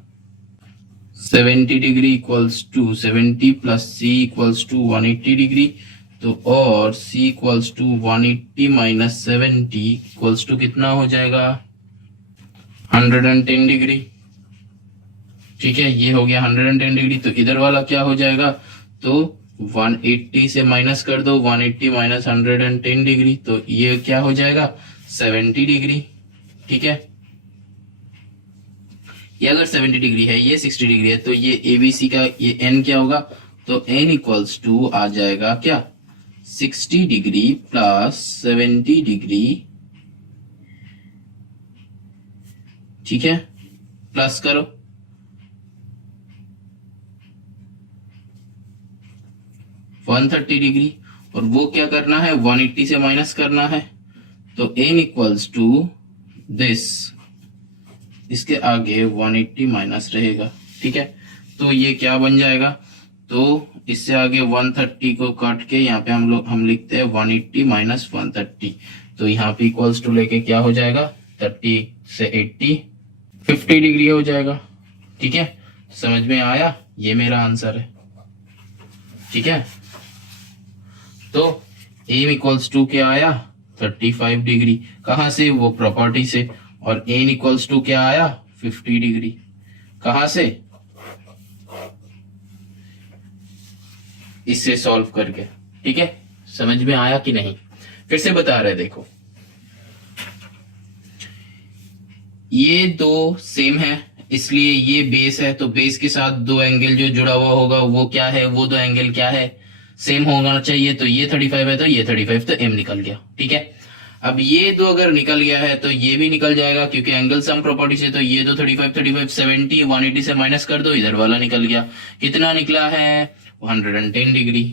70 degree equals to 70 plus C equals to 180 degree, तो और c equals to 180 minus 70 equals to कितना हो जाएगा 110 डिग्री। ठीक है, ये हो गया 110 डिग्री। तो इधर वाला क्या हो जाएगा, तो 180 से माइनस कर दो, 180 माइनस 110 डिग्री, तो ये क्या हो जाएगा 70 डिग्री। ठीक है, ये अगर 70 डिग्री है, ये 60 डिग्री है, तो ये एबीसी का ये एन क्या होगा, तो एन इक्वल्स टू आ जाएगा क्या 60 डिग्री प्लस 70 डिग्री। ठीक है, प्लस करो, वन 30 डिग्री, और वो क्या करना है 180 से माइनस करना है, तो एन इक्वल्स टू दिस, इसके आगे 180 माइनस रहेगा। ठीक है, तो ये क्या बन जाएगा, तो इससे आगे 130 को काट के यहाँ पे हम लिखते हैं 180 माइनस 130, तो यहाँ पे इक्वल्स टू लेके क्या हो जाएगा 30 से 80 50 डिग्री हो जाएगा। ठीक है, समझ में आया, ये मेरा आंसर है। ठीक है, तो एम इक्वल्स टू क्या आया 35 डिग्री, कहां से, वो प्रॉपर्टी से, और एन इक्वल्स टू क्या आया 50 डिग्री, कहां से, इससे सॉल्व करके। ठीक है, समझ में आया कि नहीं, फिर से बता रहे, देखो ये दो सेम है, इसलिए ये बेस है, तो बेस के साथ दो एंगल जो जुड़ा हुआ होगा वो क्या है, वो दो एंगल क्या है, सेम होना चाहिए। तो ये 35 है, तो ये 35, तो एम निकल गया। ठीक है, अब ये दो अगर निकल गया है तो ये भी निकल जाएगा, क्योंकि एंगल सम प्रॉपर्टी से, तो ये दो 35 35 70 180 से माइनस कर दो, इधर वाला निकल गया, कितना निकला है 110 डिग्री,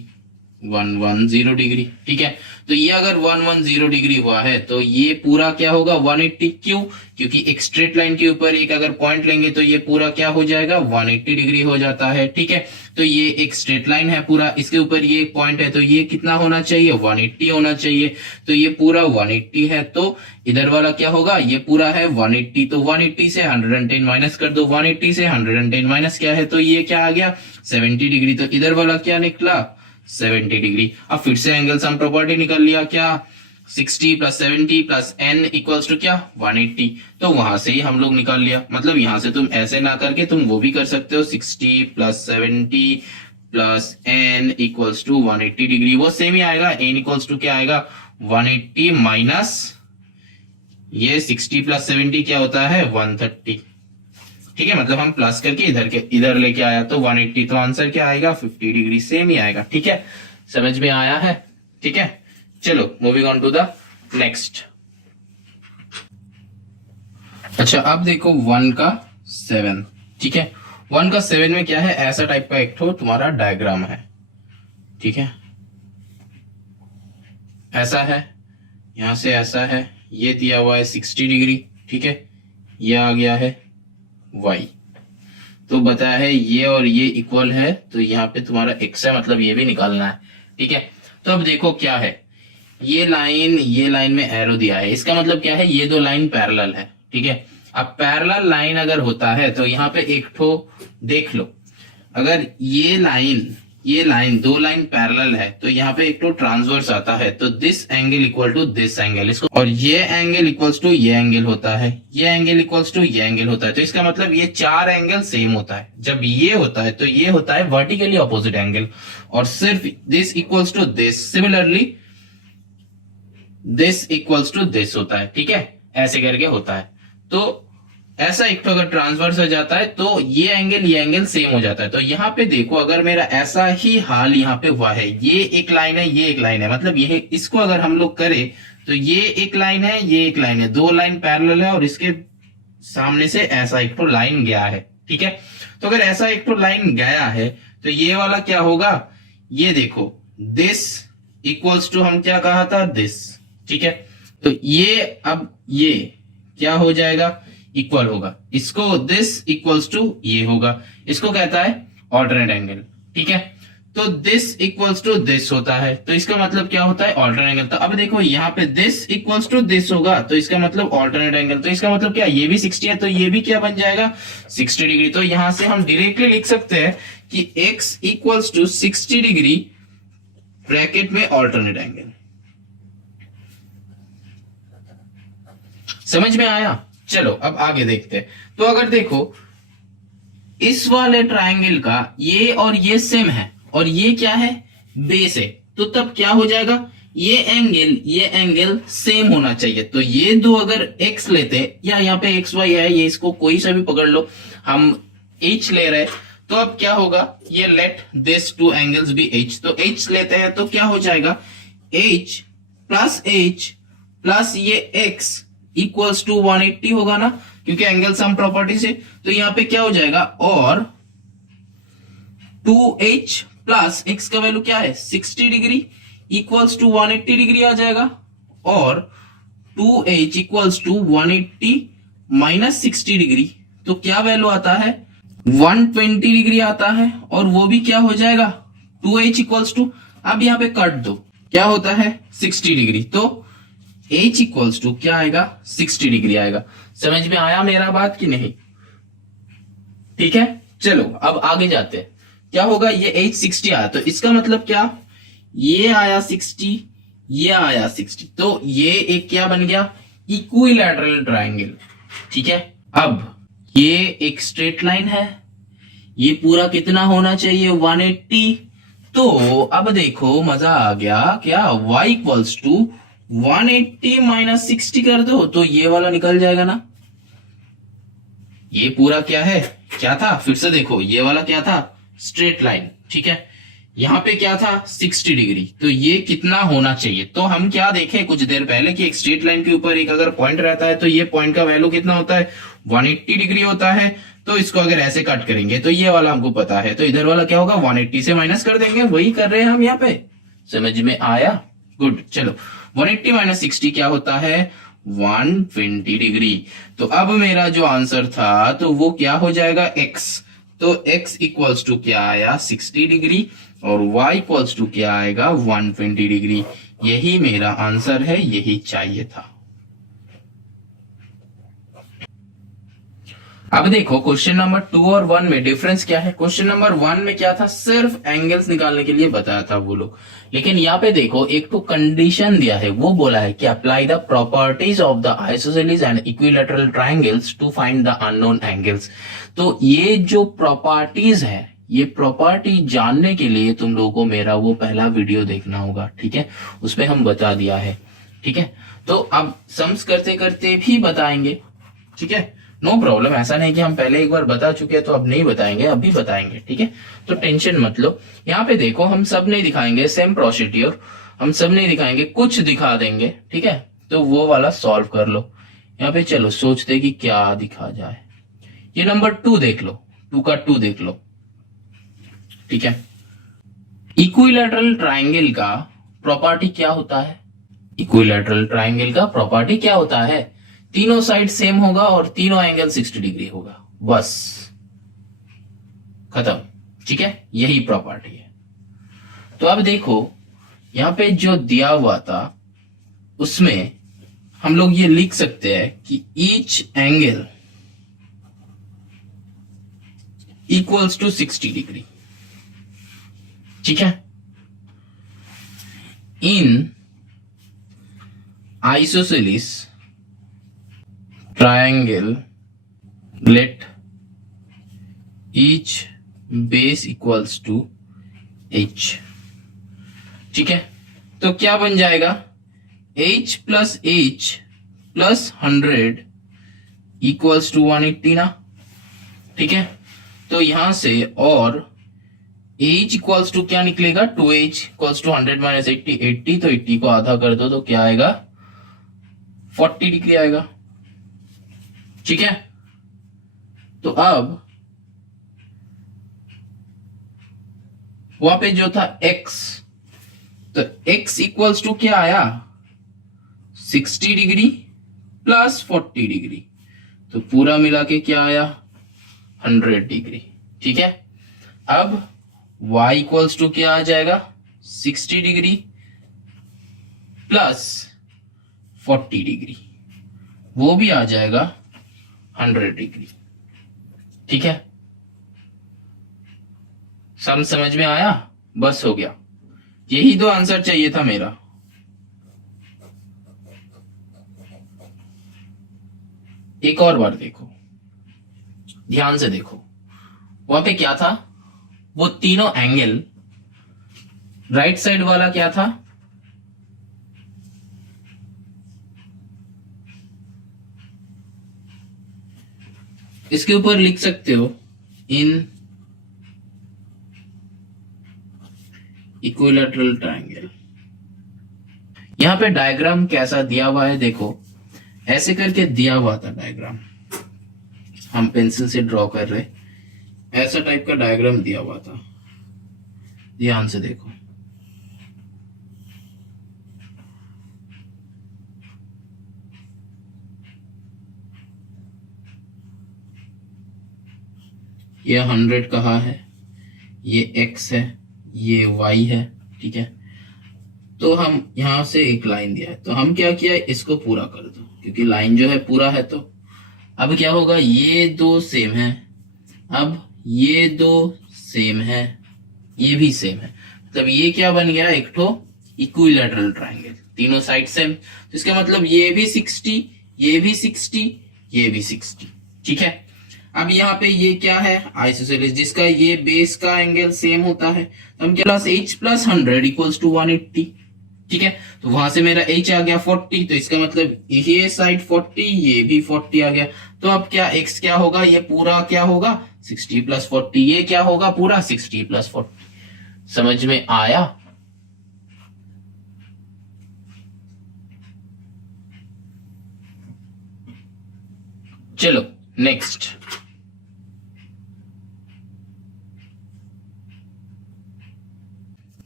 110 डिग्री। ठीक है, तो ये अगर 110 डिग्री हुआ है तो ये पूरा क्या होगा 180, क्यों, क्योंकि एक स्ट्रेट लाइन के ऊपर एक अगर पॉइंट लेंगे तो ये पूरा क्या हो जाएगा 180 डिग्री हो जाता है। ठीक है, तो ये एक स्ट्रेट लाइन है पूरा, इसके ऊपर ये पॉइंट है, तो ये कितना होना चाहिए 180 होना चाहिए, तो ये पूरा 180 है, तो इधर वाला क्या होगा, ये पूरा है 180, तो 180 से 110 माइनस कर दो, 180 से 110 माइनस क्या है, तो ये क्या आ गया 70 डिग्री, तो इधर वाला क्या निकला 70 डिग्री। अब फिर से एंगल सम प्रॉपर्टी निकल लिया, क्या 60 plus 70 plus N equals to क्या 180, तो वहां से ही हम लोग निकाल लिया। मतलब यहां से तुम ऐसे ना करके तुम वो भी कर सकते हो, 60 plus 70 plus N equals to 180 degree, वो सेम ही आएगा। एन इक्वल्स टू क्या आएगा 180 माइनस ये 60 प्लस 70 क्या होता है 130। ठीक है, मतलब हम प्लस करके इधर लेके आया, तो 180, तो आंसर क्या आएगा 50 डिग्री, सेम ही आएगा। ठीक है, समझ में आया है। ठीक है, चलो moving on to the next. अच्छा, अब देखो 1 का 7। ठीक है, 1 का 7 में क्या है, ऐसा टाइप का एक ठो तुम्हारा डायग्राम है। ठीक है, ऐसा है, यहां से ऐसा है, ये दिया हुआ है 60 डिग्री। ठीक है, ये आ गया है y, तो बताया है ये और ये इक्वल है, तो यहाँ पे तुम्हारा x है, मतलब ये भी निकालना है। ठीक है, तो अब देखो क्या है, ये लाइन में एरो दिया है, इसका मतलब क्या है, ये दो लाइन पैरेलल है। ठीक है, अब पैरेलल लाइन अगर होता है तो यहाँ पे एक ठो देख लो, अगर ये लाइन दो लाइन पैरेलल है तो यहाँ पे एक तो ट्रांसवर्स आता है, तो this angle equal to this angle, इसको, और ये एंगल इक्वल्स टू ये एंगल होता है, ये एंगल इक्वल्स टू ये एंगल होता है, तो इसका मतलब ये चार एंगल सेम होता है। जब ये होता है तो ये होता है वर्टिकली ऑपोजिट एंगल, और सिर्फ this equals to this, similarly this equals to this होता है। ठीक है, ऐसे करके होता है, तो ऐसा एक तो अगर ट्रांसवर्स हो जाता है तो ये एंगल सेम हो जाता है। तो यहाँ पे देखो, अगर मेरा ऐसा ही हाल यहाँ पे हुआ है, ये एक लाइन है, ये एक लाइन है, मतलब ये इसको अगर हम लोग करें तो ये एक लाइन है, ये एक लाइन है, दो लाइन पैरेलल है, और इसके सामने से ऐसा एक तो लाइन गया है। ठीक है, तो अगर ऐसा एक तो लाइन गया है तो ये वाला क्या होगा, ये देखो दिस इक्वल्स टू हम क्या कहा था दिस। ठीक है, तो ये अब ये क्या हो जाएगा इक्वल होगा, इसको दिस इक्वल्स टू ये होगा, इसको कहता है ऑल्टरनेट एंगल। ठीक है, तो दिस इक्वल्स टू दिस होता है, तो इसका मतलब क्या होता है ऑल्टरनेट एंगल। तो अब देखो यहाँ पे दिस इक्वल्स टू दिस होगा, तो इसका मतलब ऑल्टरनेट एंगल, तो इसका मतलब क्या, ये भी 60 है, तो ये भी क्या बन जाएगा 60 डिग्री। तो यहां से हम डायरेक्टली लिख सकते हैं कि x equals to 60 degree bracket में ऑल्टरनेट एंगल। समझ में आया? चलो अब आगे देखते हैं। तो अगर देखो इस वाले ट्रायंगल का ये और ये सेम है और ये क्या है, बेस है, तो तब क्या हो जाएगा, ये एंगल सेम होना चाहिए। तो ये दो अगर x लेते हैं या यहाँ पे एक्स वाई है, ये इसको कोई सा भी पकड़ लो, हम h ले रहे हैं, तो अब क्या होगा, ये let this two angles be h, तो h लेते हैं तो क्या हो जाएगा, h प्लस ये x इक्वल्स टू 180 होगा ना, क्योंकि एंगल सम प्रॉपर्टी से। तो यहां पे क्या हो जाएगा, और 2h प्लस x का वैल्यू क्या है 60 डिग्री इक्वल्स टू 180 डिग्री आ जाएगा, और 2h equals to 180 minus 60 degree, तो क्या वैल्यू आता है 120 डिग्री आता है, और वो भी क्या हो जाएगा 2h इक्वल्स टू, अब यहां पे कट दो, क्या होता है 60 डिग्री, तो h इक्वल्स टू क्या आएगा 60 डिग्री आएगा। समझ में आया मेरा बात कि नहीं? ठीक है, चलो अब आगे जाते हैं। क्या होगा, ये h 60 आया, तो इसका मतलब क्या, ये आया 60, ये आया 60, तो ये एक क्या बन गया, इक्विलैटरल ट्रायंगल। ठीक है, अब ये एक स्ट्रेट लाइन है, ये पूरा कितना होना चाहिए 180, तो अब देखो मजा आ गया, क्या y इक्वल्स टू 180 माइनस 60 कर दो तो ये वाला निकल जाएगा ना। ये पूरा क्या है, क्या था, फिर से देखो, ये वाला क्या था स्ट्रेट लाइन, ठीक है, यहां पे क्या था 60 डिग्री, तो ये कितना होना चाहिए, तो हम क्या देखें कुछ देर पहले कि एक स्ट्रेट लाइन के ऊपर एक अगर पॉइंट रहता है तो ये पॉइंट का वैल्यू कितना होता है 180 डिग्री होता है। तो इसको अगर ऐसे कट करेंगे तो ये वाला हमको पता है, तो इधर वाला क्या होगा 180 से माइनस कर देंगे, वही कर रहे हैं हम यहाँ पे। समझ में आया? गुड। चलो 180 माइनस 60 क्या होता है 120 डिग्री। तो अब मेरा जो आंसर था तो वो क्या हो जाएगा x, तो x इक्वल्स टू क्या आया 60 डिग्री और y इक्वल्स टू क्या आएगा 120 डिग्री। यही मेरा आंसर है, यही चाहिए था। अब देखो क्वेश्चन नंबर 2 और 1 में डिफरेंस क्या है। क्वेश्चन नंबर 1 में क्या था, सिर्फ एंगल्स निकालने के लिए बताया था वो लोग, लेकिन यहाँ पे देखो एक तो कंडीशन दिया है, वो बोला है कि apply the properties of the isosceles and equilateral triangles to find the unknown angles. तो ये जो प्रॉपर्टीज है, ये प्रॉपर्टी जानने के लिए तुम लोगों को मेरा वो पहला वीडियो देखना होगा, ठीक है, उसमें हम बता दिया है। ठीक है, तो अब सम्स करते करते भी बताएंगे, ठीक है, नो प्रॉब्लम, ऐसा नहीं कि हम पहले एक बार बता चुके हैं तो अब नहीं बताएंगे, अब भी बताएंगे। ठीक है, तो टेंशन मत लो। यहाँ पे देखो हम सब नहीं दिखाएंगे सेम प्रोसीड्यूर, हम सब नहीं दिखाएंगे, कुछ दिखा देंगे, ठीक है, तो वो वाला सॉल्व कर लो। यहाँ पे चलो सोचते कि क्या दिखा जाए। ये नंबर 2 देख लो, 2 का 2 देख लो। ठीक है, इक्विलैटरल ट्रायंगल का प्रॉपर्टी क्या होता है, इक्विलैटरल ट्रायंगल का प्रॉपर्टी क्या होता है, तीनों साइड सेम होगा और तीनों एंगल 60 डिग्री होगा, बस खत्म। ठीक है, यही प्रॉपर्टी है। तो अब देखो यहां पे जो दिया हुआ था उसमें हम लोग ये लिख सकते हैं कि each angle equals to 60 degree. ठीक है, in isosceles triangle let each base equals to h। ठीक है, तो क्या बन जाएगा h प्लस 100 इक्वल्स टू 180 ना। ठीक है, तो यहां से और h इक्वल्स टू क्या निकलेगा 2h इक्वल्स टू 100 माइनस 80, तो 80 को आधा कर दो तो क्या आएगा 40 डिग्री आएगा। ठीक है, तो अब वहां पे जो था x, तो x इक्वल्स टू क्या आया 60 डिग्री प्लस 40 डिग्री, तो पूरा मिला के क्या आया 100 डिग्री। ठीक है, अब y इक्वल्स टू क्या आ जाएगा 60 डिग्री प्लस 40 डिग्री, वो भी आ जाएगा 100 डिग्री। ठीक है, सब समझ में आया, बस हो गया। यही दो आंसर चाहिए था मेरा। एक और बार देखो, ध्यान से देखो, वहां पे क्या था, वो तीनों एंगल, राइट साइड वाला क्या था, इसके ऊपर लिख सकते हो इन इक्विलैटरल ट्रायंगल। यहां पे डायग्राम कैसा दिया हुआ है देखो, ऐसे करके दिया हुआ था डायग्राम, हम पेंसिल से ड्रॉ कर रहे, ऐसा टाइप का डायग्राम दिया हुआ था, ध्यान से देखो। ये 100 कहाँ है, ये x है, ये y है, ठीक है। तो हम यहां से एक लाइन दिया है, तो हम क्या किया, इसको पूरा कर दो, क्योंकि लाइन जो है पूरा है। तो अब क्या होगा, ये दो सेम है, अब ये दो सेम है, ये भी सेम है, मतलब ये क्या बन गया, एक ठो इक्विलैटरल ट्रायंगल, तीनों साइड सेम। तो इसका मतलब ये भी 60, ये भी 60, ये भी 60, ठीक है। अब यहाँ पे ये क्या है, आइसोसेलेस, जिसका ये बेस का एंगल सेम होता है, तो हम क्या plus h plus 100 equals to 180, ठीक है। तो वहां से मेरा h आ गया 40, तो इसका मतलब ये साइड 40, ये भी 40 आ गया। तो अब क्या x क्या होगा, ये पूरा क्या होगा 60 प्लस 40, ये क्या होगा पूरा 60 प्लस 40। समझ में आया? चलो नेक्स्ट,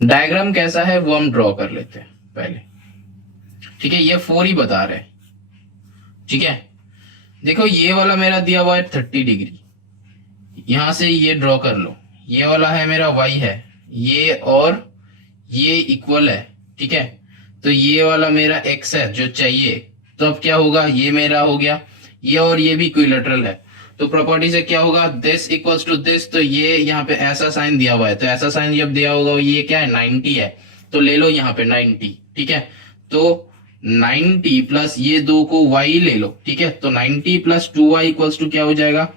डायग्राम कैसा है वो हम ड्रॉ कर लेते हैं पहले, ठीक है। ये 4 ही बता रहे, ठीक है। देखो ये वाला मेरा दिया हुआ है 30 डिग्री, यहां से ये ड्रॉ कर लो, ये वाला है मेरा y है, ये और ये इक्वल है, ठीक है। तो ये वाला मेरा x है जो चाहिए, तो अब क्या होगा, ये मेरा हो गया, ये और ये भी इक्विलैटरल है, तो प्रॉपर्टी से क्या होगा, दिस इक्वल्स टू दिस। तो ये यहाँ पे ऐसा साइन दिया हुआ है, तो ऐसा साइन जब दिया होगा, ये क्या है 90 है, तो ले लो यहाँ पे 90, ठीक है। तो 90 प्लस ये दो को y ले लो, ठीक है। तो 90 प्लस 2y इक्वल्स टू क्या हो जाएगा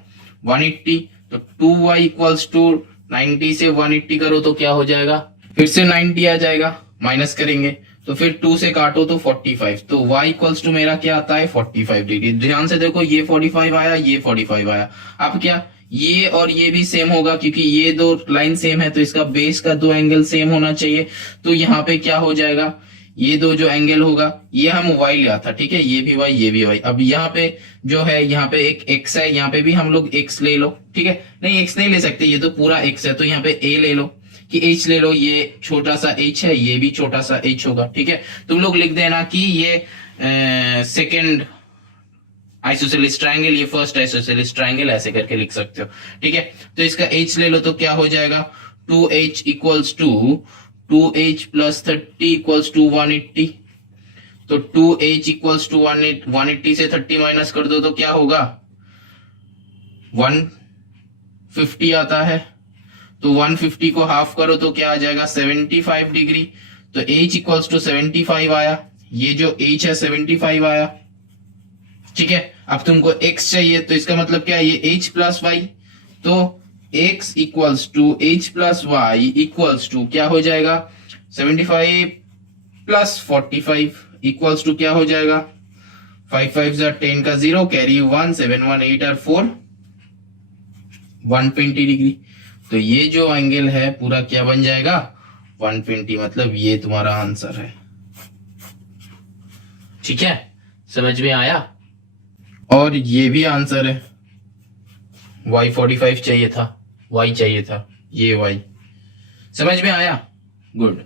180, तो 2y इक्वल्स टू 90 से 180 करो तो क्या हो जाएगा, फिर से 90 आ जाएगा, माइनस करेंगे तो फिर 2 से काटो तो 45, तो y इक्वल्स टू मेरा क्या आता है 45 डिग्री। ध्यान से देखो, ये 45 आया, ये 45 आया। अब क्या, ये और ये भी सेम होगा, क्योंकि ये दो लाइन सेम है, तो इसका बेस का दो एंगल सेम होना चाहिए। तो यहाँ पे क्या हो जाएगा, ये दो जो एंगल होगा, ये हम y लिया था, ठीक है, ये भी y, ये भी y। अब यहाँ पे जो है, यहाँ पे एक x है, यहाँ पे भी हम लोग x ले लो, ठीक है। नहीं x नहीं ले सकते, ये तो पूरा x है, तो यहाँ पे a ले लो कि h ले लो, ये छोटा सा h है, ये भी छोटा सा h होगा, ठीक है। तुम लोग लिख देना कि ये सेकेंड आइसोसेलेस ट्रायंगल, ये फर्स्ट आइसोसेलेस ट्रायंगल, ऐसे करके लिख सकते हो, ठीक है। तो इसका h ले लो तो क्या हो जाएगा 2h equals to 2h plus 30 equals to 180। तो 2h इक्वल्स टू 180 से 30 माइनस कर दो तो क्या होगा 150 आता है। तो 150 को हाफ करो तो क्या आ जाएगा 75 डिग्री। तो h इक्वल्स टू 75 आया, ये जो h है 75 आया, ठीक है। अब तुमको x चाहिए, तो इसका मतलब क्या है, ये h प्लस वाई, तो x equals to h plus Y equals to क्या हो जाएगा 75 प्लस 45 इक्वल्स टू क्या हो जाएगा 5 5 10 का 0 कैरी 1 7 1 8 और 4 120 डिग्री। तो ये जो एंगल है पूरा क्या बन जाएगा 120, मतलब ये तुम्हारा आंसर है, ठीक है। समझ में आया? और ये भी आंसर है, y 45 चाहिए था, y चाहिए था, ये y। समझ में आया? गुड।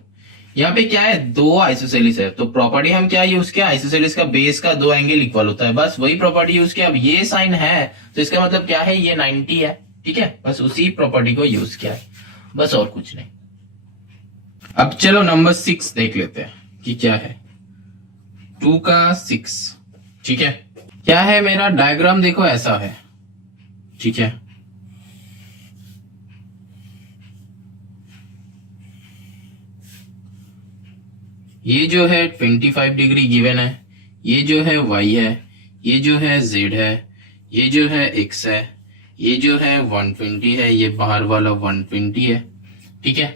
यहाँ पे क्या है, दो आइसोसेलेस है, तो प्रॉपर्टी हम क्या यूज किया, आइसोसेलेस का बेस का दो एंगल इक्वल होता है, बस वही प्रॉपर्टी यूज किया। अब ये साइन है तो इसका मतलब क्या है, ये 90 है, ठीक है, बस उसी प्रॉपर्टी को यूज किया है, बस और कुछ नहीं। अब चलो नंबर 6 देख लेते हैं कि क्या है, 2 का 6, ठीक है। क्या है मेरा डायग्राम, देखो ऐसा है, ठीक है। ये जो है 25 डिग्री गिवन है, ये जो है y है, ये जो है z है, ये जो है x है, ये जो है 120 है, ये बाहर वाला 120 है। ठीक है,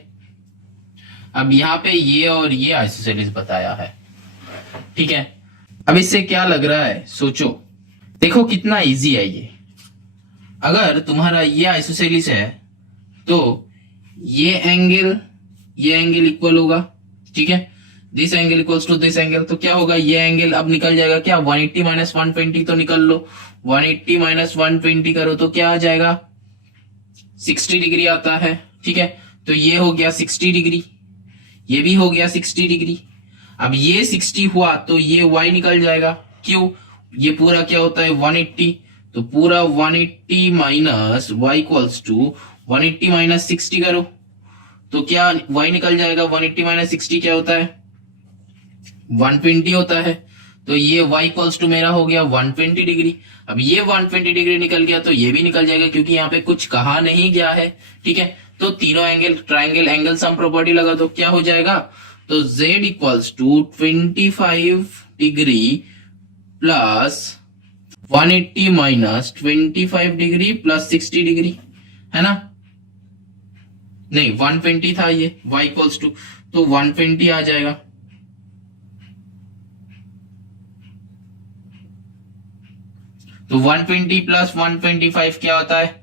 अब यहाँ पे ये और ये आइसोसेलिस बताया है। ठीक है, अब इससे क्या लग रहा है सोचो, देखो कितना इजी है ये। अगर तुम्हारा ये आइसोसेलिस है तो ये एंगल इक्वल होगा। ठीक है, this angle equals to this angle, तो क्या होगा, ये एंगल अब निकल जाएगा क्या, 180 माइनस 120 तो निकल लो, 180 माइनस 120 करो तो क्या आ जाएगा, 60 डिग्री आता है। ठीक है, तो ये हो गया 60 डिग्री, ये भी हो गया 60 डिग्री। अब ये 60 हुआ तो ये y निकल जाएगा, क्यों, ये पूरा क्या होता है 180, तो पूरा 180 minus y equals to 180 minus 60 करो तो क्या y निकल जाएगा, 180 माइनस 60 क्या होता है 120 होता है, तो ये y इक्वल्स टू मेरा हो गया 120 डिग्री। अब ये 120 डिग्री निकल गया तो ये भी निकल जाएगा, क्योंकि यहाँ पे कुछ कहा नहीं गया है। ठीक है, तो तीनों angle triangle angle sum property लगा दो, क्या हो जाएगा, तो z equals to 25 degree plus 180 minus 25 degree plus 60 degree, है ना, नहीं 120 था ये, y इक्वल्स टू, तो 120 आ जाएगा। तो 120 प्लस 125 क्या होता है,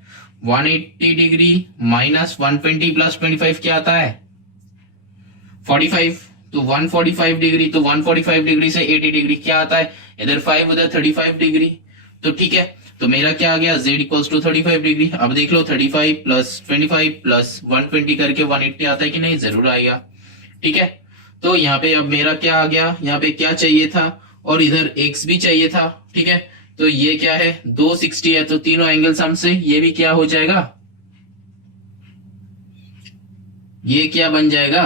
180 डिग्री माइनस 120 प्लस 25 क्या आता है 45, तो 145 डिग्री, तो 145 डिग्री से 80 डिग्री क्या आता है, इधर 5 उधर 35 डिग्री। तो ठीक है, तो मेरा क्या आ गया, z इक्वल्स टू 35 डिग्री। अब देख लो 35 प्लस 25 प्लस 120 करके 180 आता है कि नहीं, जरूर आएगा। ठीक है, तो यहाँ पे अब मेरा क्या आ गया, यहाँ पे क्या चाहिए था और इधर x भी चाहिए था। ठीक है, तो ये क्या है 260 है, तो तीनों एंगल सम से ये भी क्या हो जाएगा, ये क्या बन जाएगा,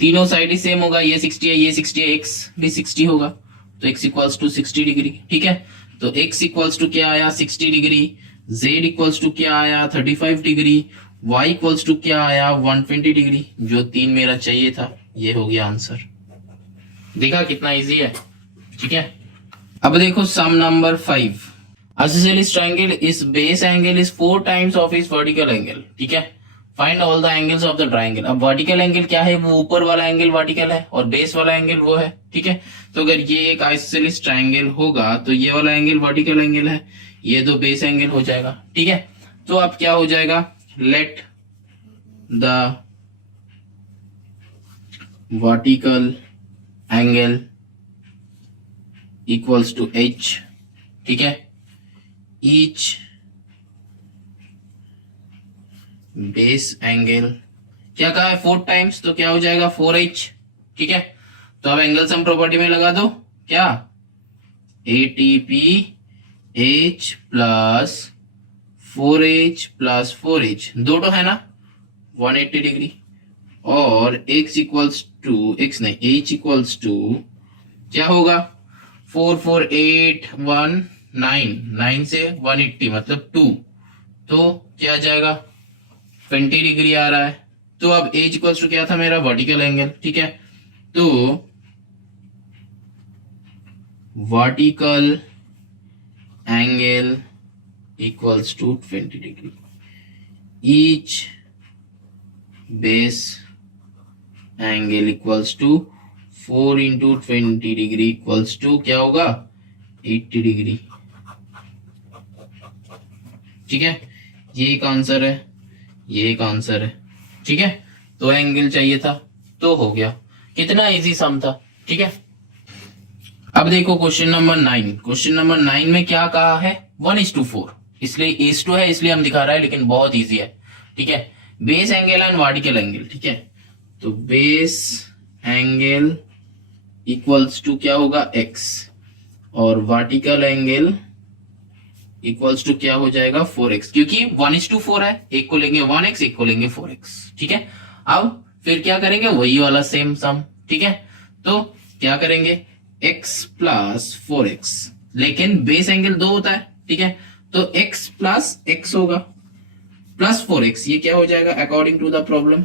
तीनों साइड ही सेम होगा, ये 60 है, ये 60 है, x भी 60 होगा, तो x इक्वल्स टू 60 डिग्री। ठीक है, तो x इक्वल्स टू क्या आया 60 डिग्री, z इक्वल्स टू क्या आया 35 डिग्री, y इक्वल्स टू क्या आया 120 डिग्री, जो 3 मेरा चाहिए था, ये हो गया आंसर। देखा कितना इजी है। ठीक है, अब देखो सम नंबर 5, आइसोसेलिस ट्रायंगल इस base angle is 4 times of इस वर्टिकल एंगल। ठीक है, find all the angles of the triangle. अब वर्टिकल एंगल क्या है, वो ऊपर वाला एंगल वर्टिकल है और बेस वाला एंगल वो है। ठीक है, तो अगर ये एक आइसोसेलिस ट्रायंगल होगा तो ये वाला एंगल वर्टिकल एंगल है, ये दो बेस एंगल हो जाएगा। ठीक है, तो अब क्या हो जाएगा, let the vertical angle equals to h। ठीक है, ईच बेस एंगल क्या कहा है 4 टाइम्स, तो क्या हो जाएगा 4h। ठीक है, तो अब एंगल सम प्रॉपर्टी में लगा दो, क्या ATP h plus 4h plus 4h, दो तो है ना 180 डिग्री, और x इक्वल्स टू x नहीं h इक्वल्स टू क्या होगा 4 4 8 1 9, 9 से 180 मतलब 2, तो क्या आ जाएगा 20 डिग्री आ रहा है। तो अब h इक्वल्स टू क्या था मेरा वर्टिकल एंगल। ठीक है, तो vertical angle equals to 20 degree, each base angle equals to 4 into 20 degree equals to क्या होगा 80 डिग्री। ठीक है, ये एक आंसर है, ये एक आंसर है। ठीक है, तो एंगल चाहिए था तो हो गया, कितना इजी सम था। ठीक है, अब देखो क्वेश्चन नंबर 9। क्वेश्चन नंबर 9 में क्या कहा है 1:4, इसलिए is2 है इसलिए हम दिखा रहा है, लेकिन बहुत इजी है। ठीक है, base angle and vertical angle. ठीक है, तो बेस एंगल इक्वल्स टू क्या होगा x और वर्टिकल एंगल इक्वल्स टू क्या हो जाएगा 4x, क्योंकि 1:4 है, एक को लेंगे 1x एक को लेंगे 4x। ठीक है, अब फिर क्या करेंगे वही वाला सेम सम। ठीक है, तो क्या करेंगे x प्लस 4x, लेकिन बेस एंगल 2 होता है। ठीक है, तो x प्लस x होगा प्लस 4x, ये क्या हो जाएगा according to the problem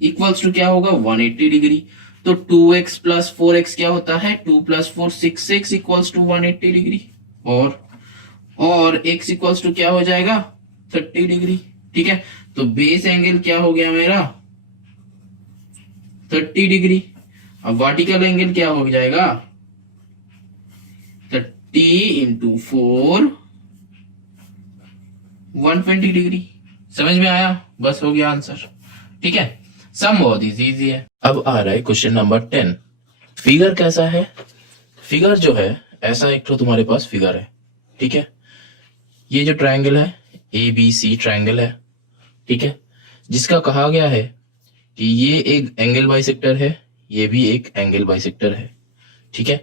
equals to क्या होगा 180 डिग्री। तो 2x प्लस 4x क्या होता है 2 plus 4 6x equals to 180 degree. और x इक्वल्स टू क्या हो जाएगा 30 डिग्री। ठीक है, तो बेस एंगल क्या हो गया मेरा 30 डिग्री। अब वर्टिकल एंगल क्या हो जाएगा 30 इंटू 4 120 डिग्री। समझ में आया, बस हो गया आंसर। ठीक है, सम बहुत इजी है। अब आ रहा है क्वेश्चन नंबर 10। फिगर कैसा है, फिगर जो है ऐसा एक तो तुम्हारे पास फिगर है। ठीक है, ये जो ट्रायंगल है ABC ट्रायंगल है। ठीक है, जिसका कहा गया है कि ये एक एंगल बाइसेक्टर है, ये भी एक एंगल बाइसेक्टर है। ठीक है,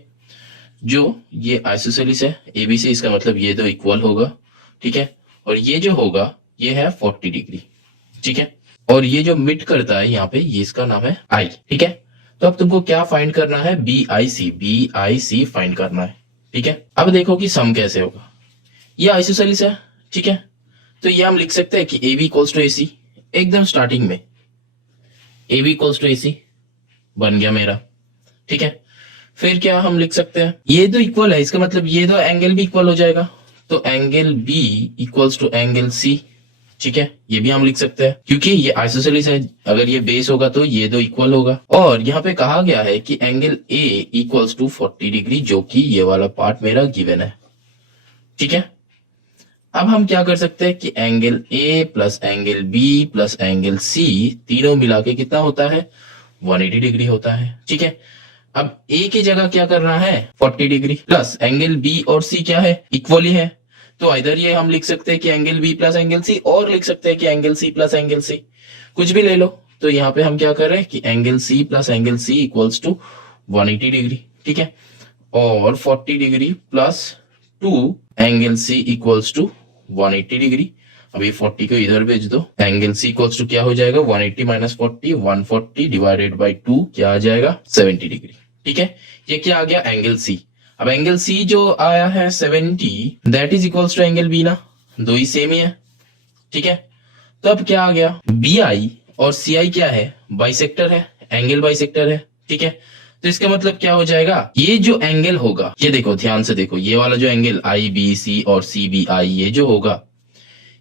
जो ये आइसोसेलिस है ABC, इसका मतलब ये दो इक्वल होगा। ठीक है, और ये जो होगा ये है 40 डिग्री। ठीक है, और ये जो मिट करता है यहाँ पे ये इसका नाम है I। ठीक है, तो अब तुमको क्या फाइंड करना है BIC फाइंड करना है। ठीक है, अब देखो कि सम कैसे होगा। ये आइसोसेलिस है। ठीक है, तो ये हम लिख सकते हैं कि AB इक्वल्स टू AC। एकदम स्टार्टिंग में AB इक्वल्स टू AC बन गया मेरा। ठीक है, फिर क्या हम लिख सकते हैं, ये दो इक्वल है, इसका मतलब ये दो एंगल भी इक्वल हो जाएगा। तो angle B equals to angle C। ठीक है, ये भी हम लिख सकते हैं क्योंकि ये आइसोसेलिस है, अगर ये बेस होगा तो ये दो इक्वल होगा। और यहाँ पे कहा गया है कि angle A equals to 40 degree, जो कि ये वाला पार्ट मेरा गिवन है। ठीक है, अब हम क्या कर सकते हैं कि angle A plus angle B plus angle C तीनों मिला के कितना होता है 180 डिग्री होता है। ठीक है, अब A की जगह क्या करना है 40 डिग्री, प्लस एंगल B और C क्या है इक्वल ही है। तो इधर ये हम लिख सकते हैं कि angle B plus angle C, और लिख सकते हैं कि angle C plus angle C, कुछ भी ले लो। तो यहाँ पे हम क्या कर रहे हैं कि angle C plus angle C equals to 180 degree. ठीक है, और 40 degree plus 2 angle C equals to 180 degree. अभी 40 को इधर भेज दो, एंगल C इक्वल्स टू क्या हो जाएगा 180 माइनस 40 140 डिवाइडेड बाई 2 क्या आ जाएगा 70 डिग्री। ठीक है, ये क्या आ गया एंगल C। अब एंगल C जो आया है 70 that is equals to angle B ना, दो ही सेम ही है। ठीक है, तो अब क्या आ गया BI और CI क्या है बाइसेक्टर है, एंगल बाइसेक्टर है। ठीक है, तो इसका मतलब क्या हो जाएगा, ये जो एंगल होगा, ये देखो ध्यान से देखो, ये वाला जो एंगल IBC और CBI ये जो होगा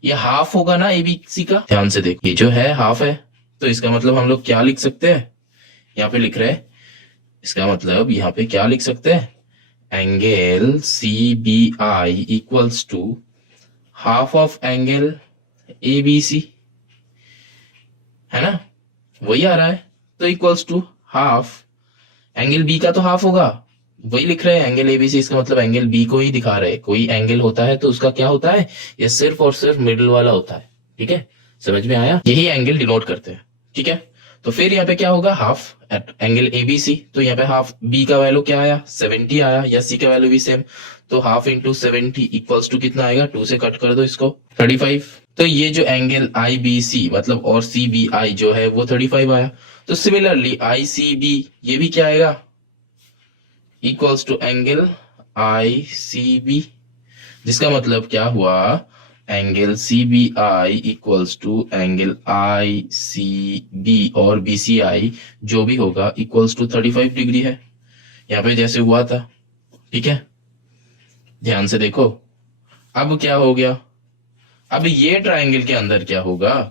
ये हाफ होगा ना ABC का। ध्यान से देखो, ये जो है हाफ है, तो इसका मतलब हम लोग क्या लिख सकते हैं, यहाँ पे लिख रहे हैं, इसका मतलब यहाँ पे क्या लिख सकते हैं angle CBI equals to half of angle ABC, है ना, वही आ रहा है। तो equals to half angle B का तो हाफ होगा, वही लिख रहे हैं एंगल ABC, इसका मतलब एंगल B को ही दिखा रहे हैं। कोई एंगल होता है तो उसका क्या होता है, ये सिर्फ और सिर्फ मिडिल वाला होता है। ठीक है, समझ में आया, यही एंगल डिनोट करते हैं। ठीक है, तो फिर यहाँ पे क्या होगा हाफ एट एंगल ABC, तो यहाँ पे हाफ B का वैल्यू क्या आया 70 आया, या C का वैल्यू भी सेम, तो हाफ इंटू 70 इक्वल्स टू कितना आएगा 2 से कट कर दो इसको 35। तो ये जो एंगल IBC मतलब और CBI जो है वो 35 आया। तो सिमिलरली ICB ये भी क्या आएगा इक्वल्स टू एंगल ICB, जिसका मतलब क्या हुआ angle CBI equals to angle ICB और BCI जो भी होगा इक्वल्स टू 35 डिग्री है, यहाँ पे जैसे हुआ था। ठीक है, ध्यान से देखो, अब क्या हो गया, अब ये ट्रायंगल के अंदर क्या होगा,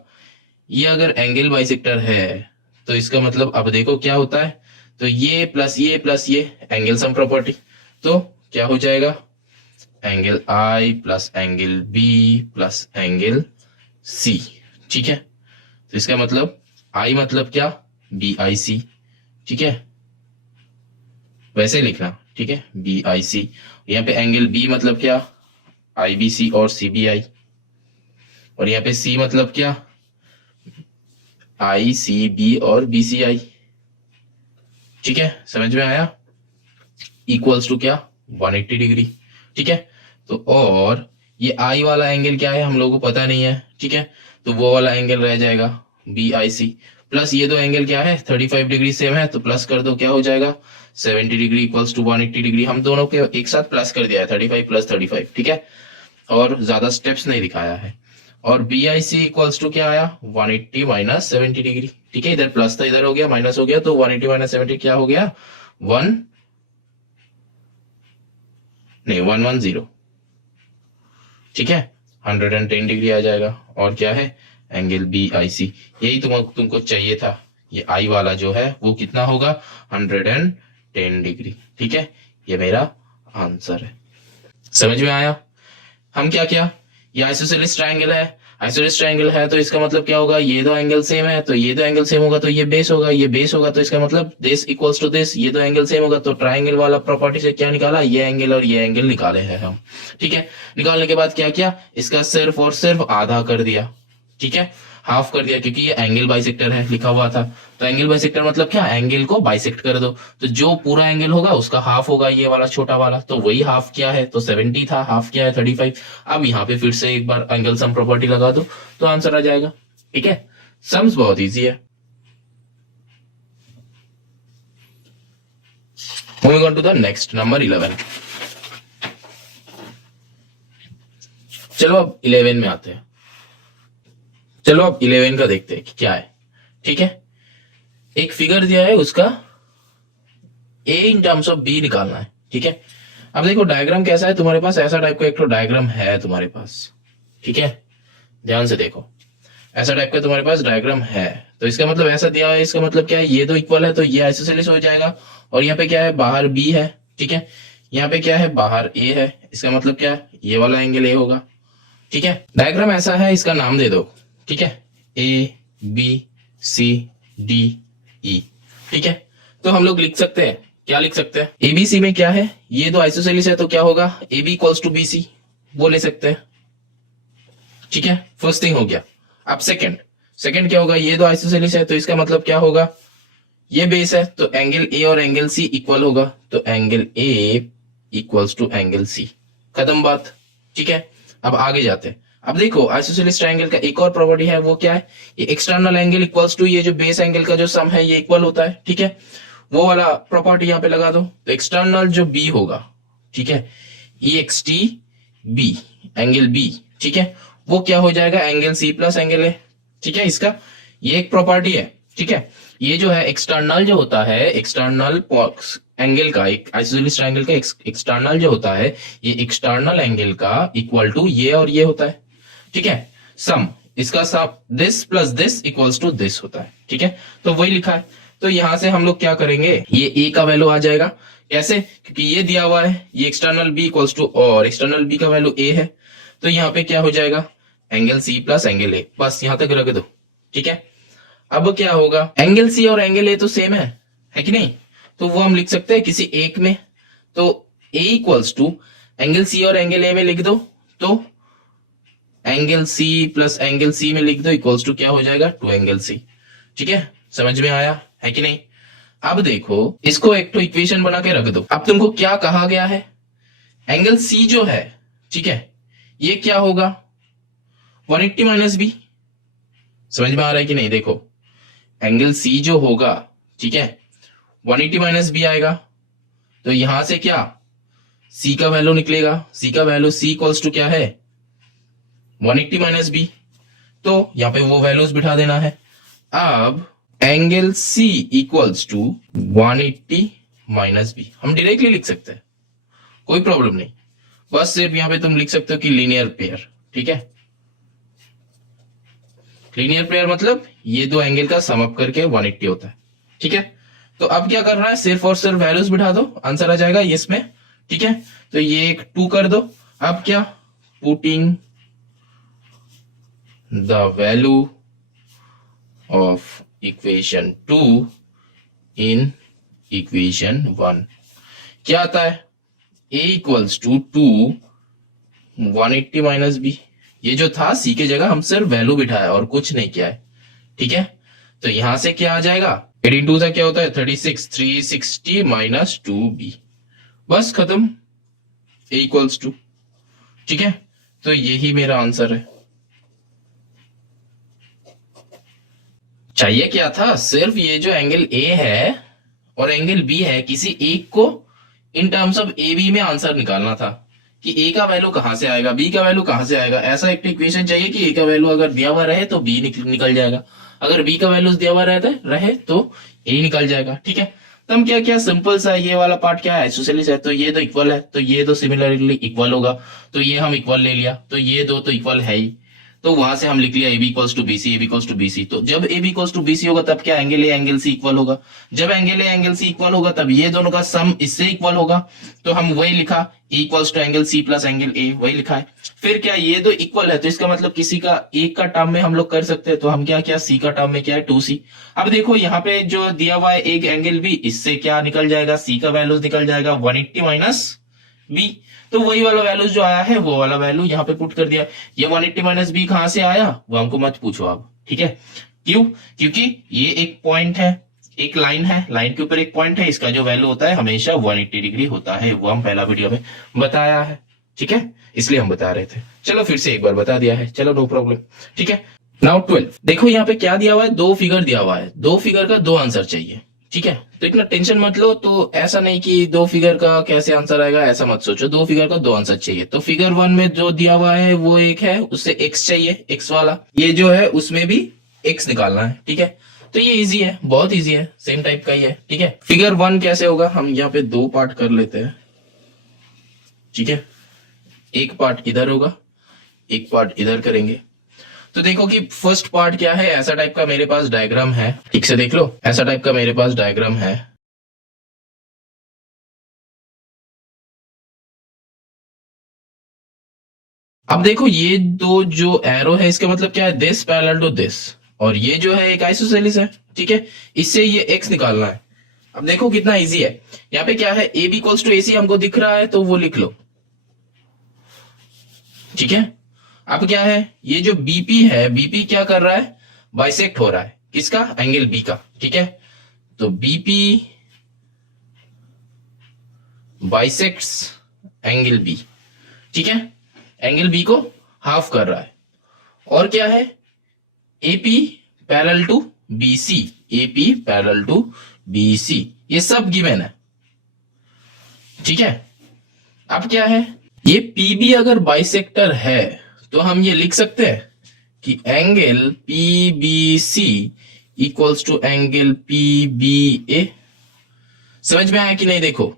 ये अगर एंगल बाइसेक्टर है तो इसका मतलब अब देखो क्या होता है, तो ये प्लस ये एंगल सम प्रॉपर्टी, तो क्या हो जाएगा angle I plus angle B plus angle C। ठीक है, तो इसका मतलब I मतलब क्या BIC। ठीक है, वैसे लिखना। ठीक है, BIC, यहाँ पे एंगल B मतलब क्या IBC और CBI, और यहाँ पे C मतलब क्या ICB और BCI। ठीक है, समझ में आया, इक्वल्स टू क्या 180 डिग्री। ठीक है, तो और ये I वाला एंगल क्या है हम लोगों को पता नहीं है। ठीक है, तो वो वाला एंगल रह जाएगा BIC, प्लस ये दो एंगल क्या है 35 डिग्री सेम है, तो प्लस कर दो क्या हो जाएगा 70 डिग्री इक्वल्स टू 180 डिग्री। हम दोनों के एक साथ प्लस कर दिया है 35 प्लस 35। ठीक है, और ज्यादा स्टेप्स नहीं दिखाया है। और B I C equals to क्या आया 180 माइनस 70 डिग्री। ठीक है, इधर प्लस था इधर हो गया माइनस हो गया, तो 180 माइनस 70 क्या हो गया 110। ठीक है, 110 डिग्री आ जाएगा। और क्या है एंगल बी आई सी, यही तुमको चाहिए था। ये आई वाला जो है वो कितना होगा 110 डिग्री। ठीक है, ये मेरा आंसर है। समझ में आया? हम क्या किया, ये आइसोसेलेस ट्रायंगल है, आइसोसेलेस ट्रायंगल है तो इसका मतलब क्या होगा, ये दो एंगल सेम है तो ये दो एंगल सेम होगा तो ये बेस होगा, ये बेस होगा तो इसका मतलब दिस इक्वल्स टू दिस, ये दो एंगल सेम होगा तो ट्रायंगल वाला प्रॉपर्टी से क्या निकाला, ये एंगल और ये एंगल निकाले हैं हम। ठीक है, निकालने के बाद क्या किया, इसका सिर्फ और सिर्फ आधा कर दिया। ठीक है, हाफ कर दिया, क्योंकि ये एंगल बाइसेक्टर है लिखा हुआ था। तो एंगल बाइसेक्टर मतलब क्या, एंगल को बाइसेक्ट कर दो, तो जो पूरा एंगल होगा उसका हाफ होगा ये वाला छोटा वाला, तो वही हाफ क्या है तो 70 था, हाफ क्या है 35। अब यहाँ पे फिर से एक बार एंगल सम प्रॉपर्टी लगा दो तो आंसर आ जाएगा। ठीक है, सम्स बहुत इजी है। Moving on to the next number 11। चलो अब 11 में आते हैं। चलो अब 11 का देखते हैं कि क्या है। ठीक है, एक फिगर दिया है, उसका a in terms of b निकालना है। ठीक है, अब देखो डायग्राम कैसा है तुम्हारे पास, ऐसा टाइप का एक तो डायग्राम है तुम्हारे पास। ठीक है, ध्यान से देखो, ऐसा टाइप का तुम्हारे पास डायग्राम है, तो इसका मतलब ऐसा दिया है, इसका मतलब क्या है, ये दो इक्वल है तो ये आइसोसेलेस हो जाएगा। और यहाँ पे क्या है, बाहर b है। ठीक है, यहाँ पे क्या है, बाहर a है, इसका मतलब क्या है, ये वाला एंगल a होगा। ठीक है, डायग्राम ऐसा है, इसका नाम दे दो। ठीक है, A B C D E. ठीक है, तो हम लोग लिख सकते हैं, क्या लिख सकते हैं, एबीसी में क्या है, ये दो आइसोसेलेस है तो क्या होगा, A B equals to B C, वो ले सकते हैं। ठीक है, फर्स्ट थिंग हो गया। अब सेकंड क्या होगा, ये दो आइसोसेलेस है तो इसका मतलब क्या होगा, ये बेस है तो एंगल ए और एंगल सी इक्वल होगा, तो angle A equals to angle C, खत्म बात। ठीक है, अब आगे जाते हैं। अब देखो आइसोसेलेस ट्रायंगल का एक और प्रॉपर्टी है, वो क्या है, ये एक्सटर्नल एंगल इक्वल्स टू ये जो बेस एंगल का जो सम है ये इक्वल होता है। ठीक है, वो वाला प्रॉपर्टी यहां पे लगा दो, तो एक्सटर्नल जो बी होगा, ठीक है, E X T B, angle B, ठीक है, वो क्या हो जाएगा, angle C plus angle A. ठीक है, इसका ये एक प्रॉपर्टी है। ठीक है, ये जो है एक्सटर्नल जो होता है, एक्सटर्नल एंगल का, एक आइसोसेलेस ट्रायंगल का एक्सटर्नल जो होता है, ये एक्सटर्नल एंगल का इक्वल टू ये और ये होता है। ठीक है, सम, इसका sum this plus this equals to this होता है। ठीक है, तो वही लिखा है। तो यहां से हम लोग क्या करेंगे, ये ए का वैल्यू आ जाएगा। कैसे, क्योंकि ये दिया हुआ है, ये एक्सटर्नल बी इक्वल्स टू, और एक्सटर्नल बी का वैल्यू ए है, तो यहाँ पे क्या हो जाएगा, angle C plus angle A, बस यहां तक रख दो। ठीक है, अब क्या होगा, एंगल सी और एंगल ए तो सेम है कि नहीं, तो वो हम लिख सकते हैं किसी एक में, तो A equals to angle C और एंगल ए में लिख दो, तो angle C plus angle C में लिख दो इक्वल्स टू क्या हो जाएगा, टू एंगल सी। ठीक है, समझ में आया है कि नहीं। अब देखो इसको एक तो इक्वेशन बना के रख दो। अब तुमको क्या कहा गया है, एंगल सी जो है, ठीक है, ये क्या होगा 180 माइनस बी। समझ में आ रहा है कि नहीं, देखो एंगल सी जो होगा, ठीक है, 180 माइनस बी आएगा, तो यहां से क्या सी का वैल्यू निकलेगा, सी का वैल्यू सी इक्वल्स टू क्या है 180 माइनस बी, तो यहां पे वो वैल्यूज बिठा देना है। अब angle C equals to 180 minus B हम डायरेक्टली लिख सकते हैं, कोई प्रॉब्लम नहीं, बस सिर्फ यहां पे तुम लिख सकते हो कि लीनियर पेयर। ठीक है, लीनियर पेयर मतलब ये दो एंगल का सम अप करके 180 होता है। ठीक है, तो अब क्या करना है, सिर्फ और सिर्फ वैल्यूज बिठा दो, आंसर आ जाएगा इसमें। ठीक है, तो ये एक 2 कर दो। अब क्या, putting the value of equation 2 in equation 1, क्या आता है, a equals to 180 minus B, ये जो था सी के जगह हम सिर्फ वैल्यू बिठाया और कुछ नहीं किया है। ठीक है, तो यहां से क्या आ जाएगा, 82 से क्या होता है 36, 360 माइनस 2b, बस खत्म, a इक्वल्स टू। ठीक है, तो यही मेरा आंसर है। चाहिए क्या था, सिर्फ ये जो एंगल ए है और एंगल बी है, किसी एक को in terms of A B में आंसर निकालना था। कि ए का वैल्यू कहां से आएगा, बी का वैल्यू कहां से आएगा। ऐसा एक इक्वेशन चाहिए कि ए का वैल्यू अगर दिया हुआ रहे तो बी निकल जाएगा, अगर बी का वैल्यू दिया हुआ रहे तो ए निकल जाएगा। ठीक है, तो हम क्या क्या सिंपल सा ये वाला पार्ट क्या है, आइसोसेलेस है तो ये दो इक्वल है, तो ये दो सिमिलरली इक्वल होगा, तो ये हम इक्वल ले लिया, तो ये दो तो इक्वल है ही, तो वहां से हम लिख लिया A B equals to B C, A B equals to B C. तो जब A B equals to B C होगा तब क्या angle A angle C equal होगा, जब angle A angle C equal होगा तब ये दोनों का सम इससे इक्वल होगा, तो हम वही लिखा A equals to angle C plus angle A, वही लिखा है। फिर क्या ये दो इक्वल है तो इसका मतलब किसी का एक का टर्म में हम लोग कर सकते हैं, तो हम क्या किया सी का टर्म में क्या है 2c। अब देखो यहाँ पे जो दिया हुआ है एक एंगल बी, इससे क्या निकल जाएगा, सी का वैल्यू निकल जाएगा 180 माइनस बी, तो वही वाला वैल्यू जो आया है वो वाला वैल्यू यहाँ पे पुट कर दिया। ये 180 माइनस बी कहां से आया वो हमको मत पूछो आप, ठीक है। क्यों, क्योंकि ये एक पॉइंट है, एक लाइन है, लाइन के ऊपर एक पॉइंट है, इसका जो वैल्यू होता है हमेशा 180 डिग्री होता है, वो हम पहला वीडियो में बताया है, ठीक है, इसलिए हम बता रहे थे। चलो फिर से एक बार बता दिया है, चलो नो प्रॉब्लम, ठीक है। नाउ 12 देखो यहाँ पे क्या दिया हुआ है, दो फिगर दिया हुआ है, दो फिगर का दो आंसर चाहिए, ठीक है। तो इतना टेंशन मत लो, तो ऐसा नहीं कि दो फिगर का कैसे आंसर आएगा ऐसा मत सोचो, दो फिगर का दो आंसर चाहिए। तो फिगर 1 में जो दिया हुआ है वो एक है, उससे एक्स चाहिए, एक्स वाला, ये जो है उसमें भी एक्स निकालना है, ठीक है। तो ये इजी है, बहुत इजी है, सेम टाइप का ही है, ठीक है। फिगर 1 कैसे होगा, हम यहाँ पे दो पार्ट कर लेते हैं, ठीक है। एक पार्ट इधर होगा, एक पार्ट इधर करेंगे। तो देखो कि फर्स्ट पार्ट क्या है, ऐसा टाइप का मेरे पास डायग्राम है, ठीक से देख लो, ऐसा टाइप का मेरे पास डायग्राम है। अब देखो ये दो जो एरो है इसका मतलब क्या है, दिस पैरेलल टू दिस, और ये जो है एक आइसोसेलेस है, ठीक है। इससे ये एक्स निकालना है। अब देखो कितना इजी है, यहाँ पे क्या है, ए बी इक्वल्स टू ए सी हमको दिख रहा है तो वो लिख लो, ठीक है। अब क्या है, ये जो बीपी है, बीपी क्या कर रहा है, बाइसेक्ट हो रहा है, किसका, एंगल बी का, ठीक है। तो बीपी बाइसेक्ट्स एंगल बी, ठीक है, एंगल बी को हाफ कर रहा है। और क्या है, AP parallel to BC, AP parallel to BC, ये सब गिवन है, ठीक है। अब क्या है, ये पीबी अगर बाइसेक्टर है तो हम ये लिख सकते हैं कि angle PBC equals to angle PBA. समझ में आया कि नहीं, देखो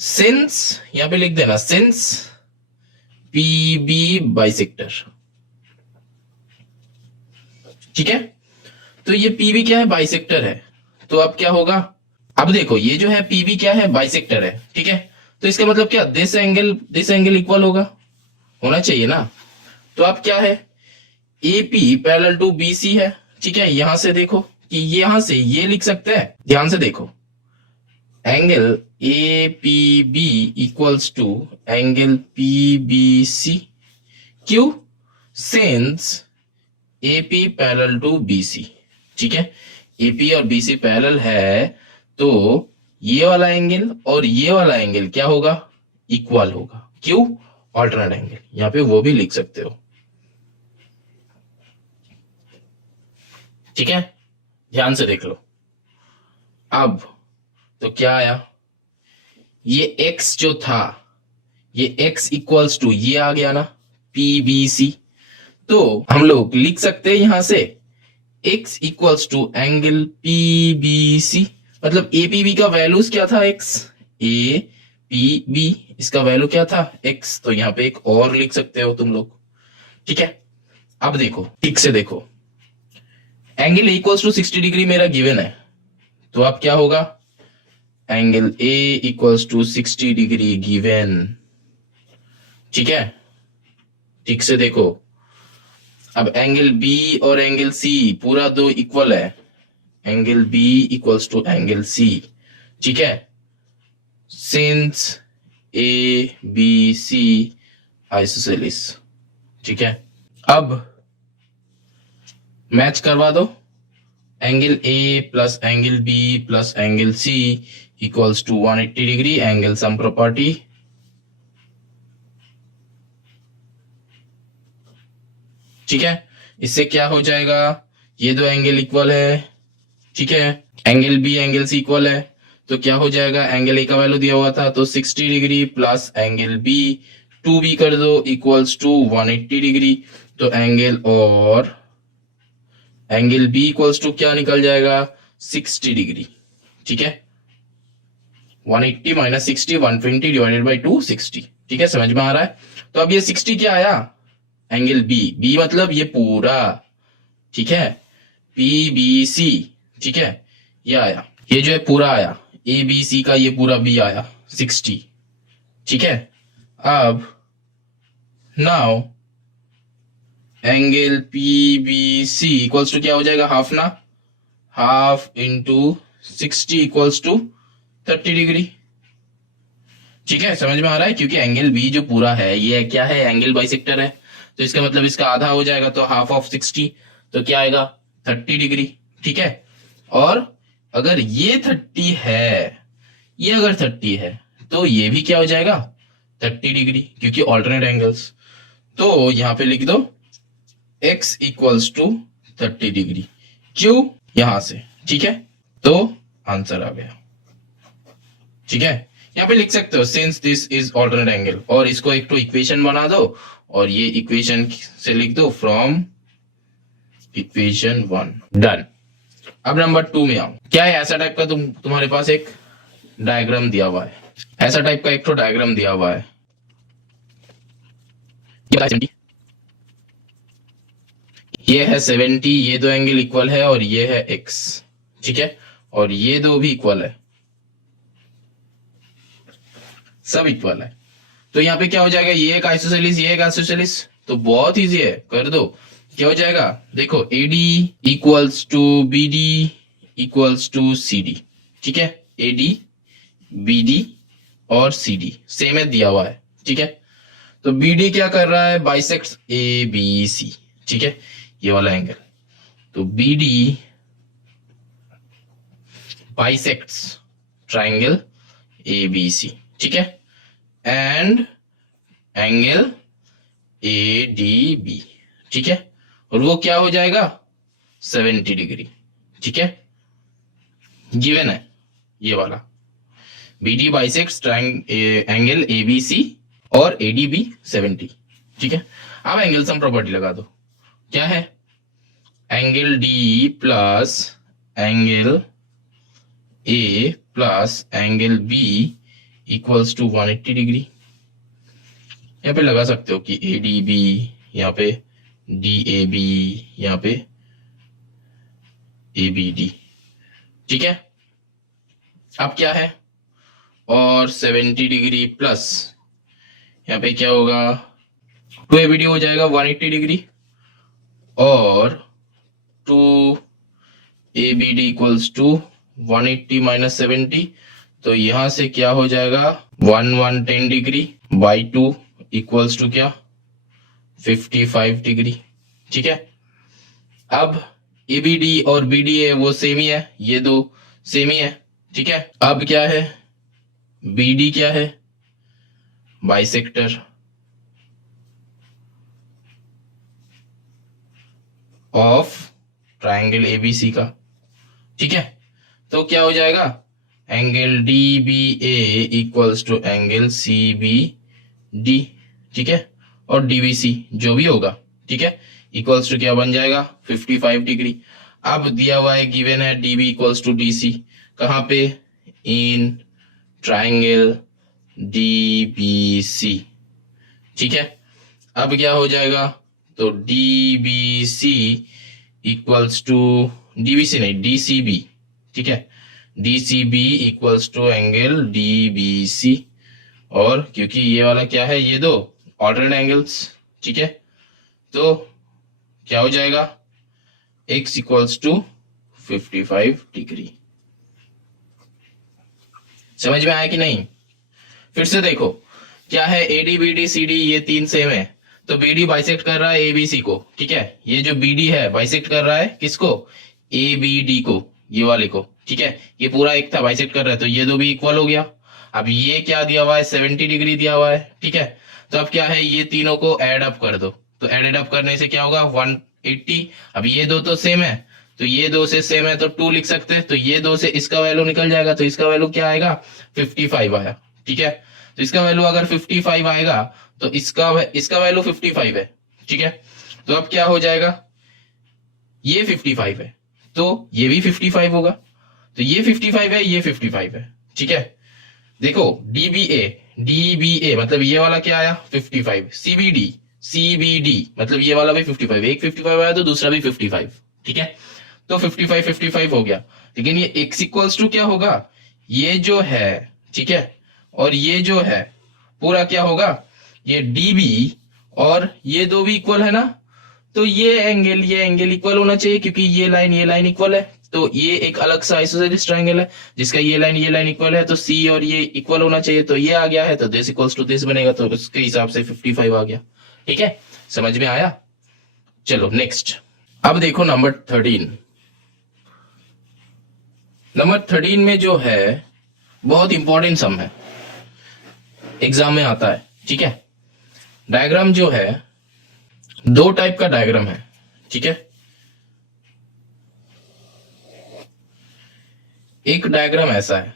सिंस, यहां पे लिख देना सिंस पीबी बाइसेक्टर, ठीक है। तो ये पीबी क्या है, बाइसेक्टर है, तो अब क्या होगा, अब देखो ये जो है पीबी क्या है, बाइसेक्टर है, ठीक है। तो इसका मतलब क्या, दिस एंगल इक्वल होना चाहिए ना। तो अब क्या है, एपी पैरेलल टू बीसी है, ठीक है। यहां से देखो कि यहां से ये लिख सकते हैं, ध्यान से देखो, angle A P B equals to angle PBC, क्यों, since AP parallel to BC, ठीक है। एपी और बीसी पैरेलल है तो ये वाला एंगल और ये वाला एंगल क्या होगा, इक्वल होगा, क्यों, ऑल्टरनेट एंगल, यहां पे वो भी लिख सकते हो, ठीक है। ध्यान से देख लो। अब तो क्या आया, ये x जो था, ये x इक्वल्स टू ये आ गया ना, पीबीसी, तो हम लोग लिख सकते हैं यहां से x equals to angle PBC, मतलब एपीबी का वैल्यूज क्या था, x, ए पी बी, इसका वैल्यू क्या था, x, तो यहां पे एक और लिख सकते हो तुम लोग, ठीक है। अब देखो ठीक से देखो, एंगल इक्वल्स टू 60 डिग्री मेरा गिवन है, तो अब क्या होगा, angle A equals to 60 degree given, ठीक है। ठीक से देखो, अब एंगल बी और एंगल सी पूरा दो इक्वल है, angle B equals to angle C, ठीक है, since A B C isosceles, ठीक है। अब मैच करवा दो, angle A plus angle B plus angle C equals to 180 degree, angle sum property, ठीक है। इससे क्या हो जाएगा, ये दो एंगल इक्वल है, ठीक है, angle B angle C equal है, तो क्या हो जाएगा, एंगल ए का वैल्यू दिया हुआ था तो 60 degree plus angle B 2b कर दो इक्वल्स टू 180 डिग्री। तो एंगल बी इक्वल्स टू क्या निकल जाएगा, 60 डिग्री। ठीक है, 180 माइनस 60 120 डिवाइडेड बाई 2 60। ठीक है, समझ में आ रहा है। तो अब ये 60 क्या आया, एंगल बी मतलब ये पूरा। ठीक है, PBC। ठीक है, ये आया, ये जो है पूरा आया, ABC का ये पूरा बी आया 60। ठीक है, अब now angle PBC equals to क्या हो जाएगा, हाफ ना, half into 60 equals to 30 degree. ठीक है, समझ में आ रहा है, क्योंकि एंगल बी जो पूरा है ये क्या है, एंगल बाइसेक्टर है, तो इसका मतलब इसका आधा हो जाएगा, तो हाफ ऑफ 60 तो क्या आएगा, 30 डिग्री। ठीक है, और अगर ये 30 है, ये अगर 30 है तो ये भी क्या हो जाएगा, 30 डिग्री, क्योंकि ऑल्टरनेट एंगल्स। तो यहां पे लिख दो x इक्वल्स टू 30 डिग्री, क्यों, यहां से। ठीक है, तो आंसर आ गया। ठीक है, यहां पे लिख सकते हो since this is alternate angle, और इसको एक तो इक्वेशन बना दो, और ये इक्वेशन से लिख दो फ्रॉम इक्वेशन 1। डन। अब नंबर 2 में आओ। क्या है, ऐसा टाइप का तुम्हारे पास एक डायग्राम दिया हुआ है, ऐसा टाइप का एक तो डायग्राम दिया हुआ है, ये है 70, ये दो एंगल इक्वल है, और ये है x। ठीक है, और ये दो भी इक्वल है, सब इक्वल है। तो यहां पे क्या हो जाएगा, ये एक आइसोसेलिस, ये एक आइसोसेलिस, तो बहुत इजी है, कर दो। क्या हो जाएगा, देखो AD equals to BD equals to CD। ठीक है, AD BD और CD सेम है, दिया हुआ है। ठीक है, तो BD क्या कर रहा है, बाइसेक्ट्स ABC। ठीक है, ये वाला एंगल, तो BD बाइसेक्ट्स ट्राइंगल ABC। ठीक है, एंड एंगल ADB। ठीक है, और वो क्या हो जाएगा, 70 डिग्री। ठीक है, गिवन है ये वाला, BD बाइसेक्ट्स एंगल ABC और ADB 70। ठीक है, अब एंगल सम प्रॉपर्टी लगा दो, क्या है, angle D plus angle A plus angle B equals to 180 degree. यहां पे लगा सकते हो कि ADB, यहाँ पे DAB, यहाँ पे ABD। ठीक है, अब क्या है, और 70 डिग्री प्लस यहाँ पे क्या होगा, 2ABD हो जाएगा 180 डिग्री, और 2ABD इक्वल्स टू 180 माइनस 70, तो यहां से क्या हो जाएगा, 110 डिग्री बाई 2 इक्वल्स टू क्या, 55 डिग्री। ठीक है, अब ABD और BDA वो सेम ही है, ये दो सेम ही है। ठीक है, अब क्या है, BD क्या है, बाइसेक्टर ऑफ ट्राइंगल ABC का। ठीक है, तो क्या हो जाएगा, angle DBA equals to angle CBD। ठीक है, और DBC जो भी होगा, ठीक है, इक्वल्स टू क्या बन जाएगा, 55 डिग्री। अब दिया हुआ है, गिवन है DB इक्वल्स टू DC, कहां पे, इन ट्राइंगल DBC। ठीक है, अब क्या हो जाएगा, तो DBC इक्वल्स टू, DBC नहीं DCB। ठीक है, DCB equals to angle DBC, और क्योंकि ये वाला क्या है, ये दो ऑल्टरनेट एंगल्स। ठीक है, तो क्या हो जाएगा, x इक्वल्स टू 55 डिग्री। समझ में आया कि नहीं, फिर से देखो, क्या है, AD BD CD ये तीन सेम है, तो BD बाइसेक्ट कर रहा है ABC को। ठीक है, ये जो BD है बाइसेक्ट कर रहा है किसको, ABD को, ये वाले को। ठीक है, ये पूरा एक था, बाइसेक्ट कर रहा है, तो ये दो भी इक्वल हो गया। अब ये क्या दिया हुआ है, 70 डिग्री दिया हुआ है। ठीक है, तो अब क्या है, ये तीनों को एड अप कर दो, तो एडेड अप करने से क्या होगा, 180। अब ये दो तो सेम है, तो ये दो से सेम है तो 2 लिख सकते हैं, तो ये दो से इसका वैल्यू निकल जाएगा, तो इसका वैल्यू क्या आएगा 55 आया। ठीक है, तो इसका वैल्यू अगर 55 आएगा तो इसका वैल्यू 55 है। ठीक है, तो अब क्या हो जाएगा, ये 55 है तो ये भी 55 होगा, तो ये 55 है, ये 55 है। ठीक है, देखो डीबीए मतलब ये वाला क्या आया 55, सीबीडी मतलब ये वाला भी 55, एक 55 आया तो दूसरा भी 55। ठीक है, तो 55 हो गया, लेकिन ये x इक्वल्स टू क्या होगा, ये जो है, ठीक है, और ये जो है पूरा क्या होगा, ये डीबी और ये दो भी इक्वल है ना, तो ये एंगल इक्वल होना चाहिए, क्योंकि ये लाइन इक्वल है, तो ये एक अलग सा आइसोसेलेस ट्रायंगल है जिसका ये लाइन इक्वल है, तो सी और ये इक्वल होना चाहिए, तो ये आ गया है, तो दिस इक्वल्स टू दिस बनेगा, तो उसके हिसाब से 55 आ गया। ठीक है, समझ में आया। चलो नेक्स्ट, अब देखो नंबर 13। नंबर 13 में जो है बहुत इंपॉर्टेंट सम है, एग्जाम में आता है। ठीक है, डायग्राम जो है दो टाइप का डायग्राम है। ठीक है, एक डायग्राम ऐसा है,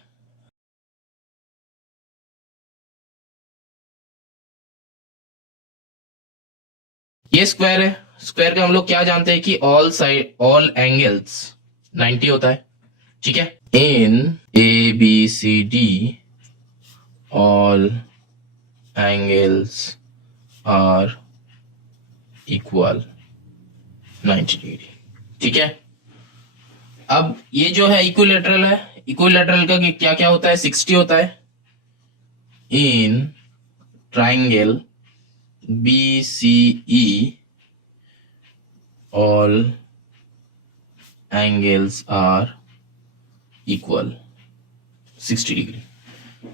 ये स्क्वायर है, स्क्वायर का हम लोग क्या जानते हैं कि ऑल एंगल्स 90 होता है। ठीक है, in A B C D all angles are equal 90 degree. ठीक है, अब ये जो है इक्विलैटरल है, इक्विलैटरल का क्या क्या होता है 60 होता है। In triangle BCE all angles are equal 60 degree.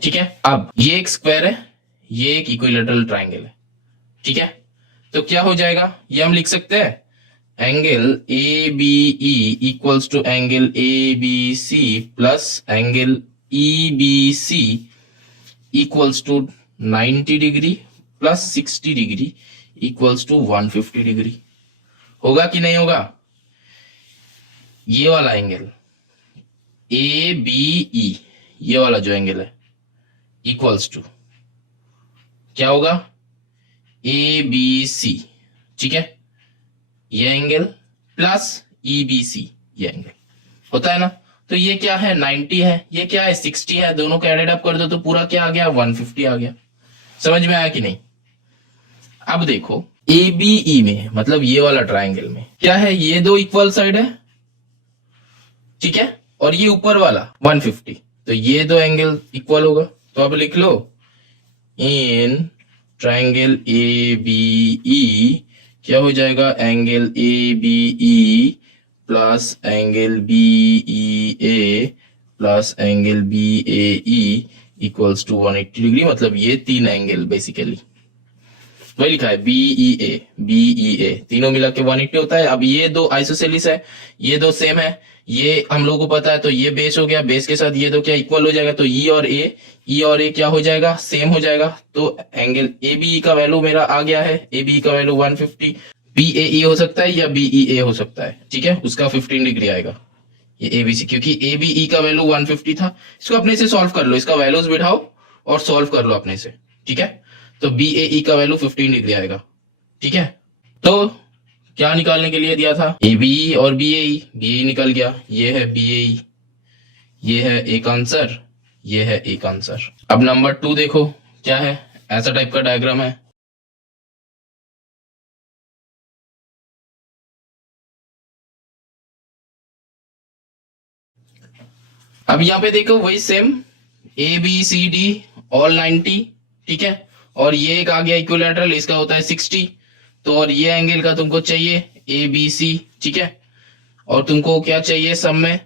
ठीक है, अब ये एक स्क्वायर है, ये एक इक्विलैटरल ट्राइंगल है। ठीक है, तो क्या हो जाएगा, ये हम लिख सकते हैं angle ABE equals to angle ABC plus angle EBC equals to 90 degree plus 60 degree equals to 150 degree. होगा कि नहीं होगा, ये वाला एंगल ABE, ये वाला जो एंगल है इक्वल्स टू क्या होगा ABC। ठीक है, ये एंगल प्लस EBC, ये एंगल होता है ना, तो ये क्या है 90 है, ये क्या है 60 है, दोनों को एडेड अप कर दो तो पूरा क्या आ गया 150 आ गया। समझ में आया कि नहीं। अब देखो ABE में मतलब ये वाला ट्राइंगल में क्या है, ये दो इक्वल साइड है, ठीक है, और ये ऊपर वाला 150, तो ये दो एंगल इक्वल होगा, तो अब लिख लो इन ट्राइंगल ABE क्या हो जाएगा, angle ABE plus angle BEA plus angle BAE equals to 180 degree, मतलब ये तीन एंगल बेसिकली वही लिखा है BEA तीनों मिला के 180 होता है। अब ये दो आइसोसेलिस है, ये दो सेम है, ये हम लोगों को पता है, तो ये बेस हो गया, बेस के साथ ये दो क्या इक्वल हो जाएगा, तो E और A क्या हो जाएगा सेम हो जाएगा, तो एंगल ABE का वैल्यू मेरा आ गया है, ABE का वैल्यू 150, BAE हो सकता है या BEA हो सकता है। ठीक है, उसका 15 डिग्री आएगा ये ABC, क्योंकि ABE का वैल्यू 150 था। इसको अपने से सॉल्व कर लो, इसका वैल्यूज बिठाओ और सॉल्व कर लो अपने से। ठीक है, तो BAE का वैल्यू 15 डिग्री आएगा। ठीक है, तो क्या निकालने के लिए दिया था ABE और BAE निकल गया, ये है BAE, ये है एक आंसर, ये है एक आंसर। अब नंबर 2 देखो क्या है, ऐसा टाइप का डायग्राम है, अब यहां पे देखो वही सेम ABCD ऑल 90। ठीक है, और ये एक आ गया इक्विलैटरल, इसका होता है 60, तो और ये एंगल का तुमको चाहिए ABC। ठीक है, और तुमको क्या चाहिए सम में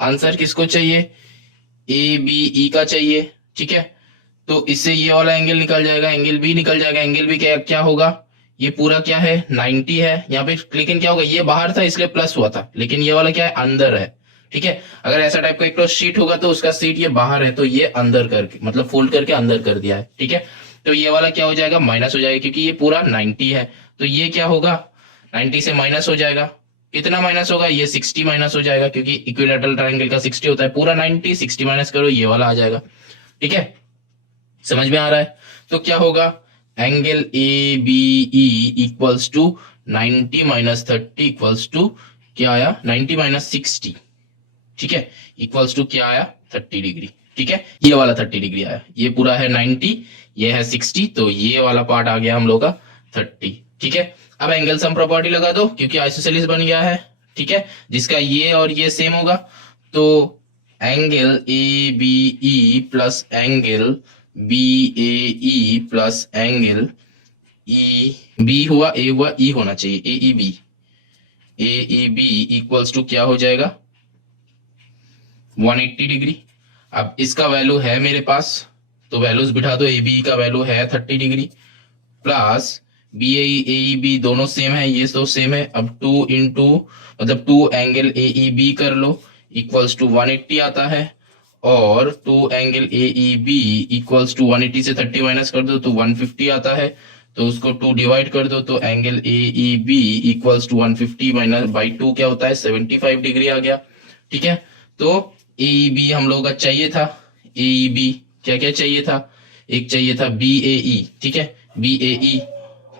आंसर किसको चाहिए, ABE का चाहिए। ठीक है, तो इससे ये वाला एंगल निकल जाएगा, एंगल B निकल जाएगा, एंगल B क्या होगा, ये पूरा क्या है 90 है यहाँ पे, लेकिन क्या होगा ये बाहर था इसलिए प्लस हुआ था, लेकिन ये वाला क्या है अंदर है। ठीक है, अगर ऐसा टाइप का एक तो शीट होगा तो उसका सीट ये बाहर है, तो ये अंदर करके मतलब फोल्ड करके अंदर कर दिया है। ठीक है, तो ये वाला क्या हो जाएगा माइनस हो जाएगा, क्योंकि ये पूरा 90 है, तो ये क्या होगा 90 से माइनस हो जाएगा, कितना माइनस होगा, ये 60 माइनस हो जाएगा, क्योंकि इक्विलैटरल ट्रायंगल का 60 होता है, पूरा 90, 60 माइनस करो, ये वाला आ जाएगा। ठीक है, समझ में आ रहा है? तो क्या होगा, angle A B E equals to 90 minus 30 equals to क्या आया, 90 माइनस 60। ठीक है, इक्वल्स टू क्या आया, 30 डिग्री। ठीक है, ये वाला 30 डिग्री आया, ये पूरा है 90, ये है 60, तो ये वाला पार्ट आ गया हम लोग का 30। ठीक है, अब एंगल सम प्रॉपर्टी लगा दो, क्योंकि आइसोसेलेस बन गया है। ठीक है, जिसका ये और ये सेम होगा, तो angle A B E plus angle B A E plus angle E B हुआ, ए हुआ, ई होना चाहिए, A E B equals to क्या हो जाएगा, 180 डिग्री। अब इसका वैल्यू है मेरे पास, तो वैल्यूज बिठा दो, ए बी का वैल्यू है 30 degree, plus B A B दोनों सेम है, ये तो सेम है। अब 2 इंटू मतलब 2 एंगल ए ई बी कर लो, इक्वल्स टू 180 आता है, और 2 angle A E B equals to 180 से 30 माइनस कर दो तो 150 आता है, तो उसको 2 डिवाइड कर दो, तो angle A E B equals to 150 minus by 2 क्या होता है, 75 डिग्री आ गया। ठीक है, तो ए ई बी हम लोगों का चाहिए था, ए ई बी क्या क्या चाहिए था, एक चाहिए था बी ए ई। ठीक है, बी ए ई,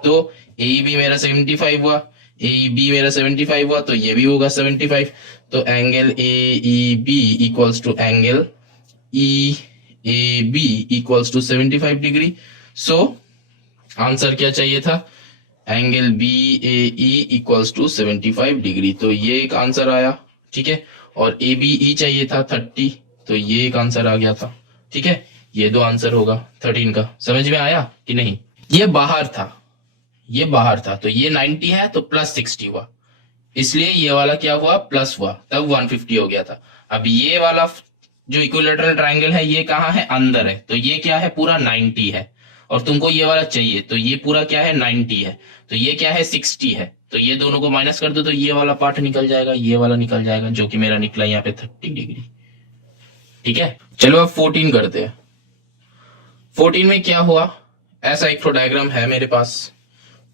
तो ए ई बी मेरा 75 हुआ, ए ई बी मेरा 75 हुआ, तो ये भी होगा 75, तो angle A E B equals to angle E A B equals to 75 degree. So answer क्या चाहिए था, angle B A E equals to 75 degree, तो ये एक आंसर आया। ठीक है, और ए बी ई चाहिए था 30, तो ये एक आंसर आ गया था। ठीक है, ये 2 आंसर होगा 13 का। समझ में आया कि नहीं? ये बाहर था, ये बाहर था, तो ये 90 है तो प्लस 60 हुआ, इसलिए ये वाला क्या हुआ, प्लस हुआ, तब 150 हो गया था। अब ये वाला जो इक्विलैटरल ट्रायंगल है ये कहाँ है, अंदर है, तो ये क्या है, पूरा 90 है, और तुमको ये वाला चाहिए, तो ये पूरा क्या है, 90 है, तो ये क्या है, 60 है, तो ये दोनों को माइनस कर दो, तो ये वाला पार्ट निकल जाएगा, ये वाला निकल जाएगा, जो कि मेरा निकला यहाँ पे 30 डिग्री। ठीक है, चलो अब 14 करते हैं। 14 में क्या हुआ, ऐसा एक डायग्राम है मेरे पास।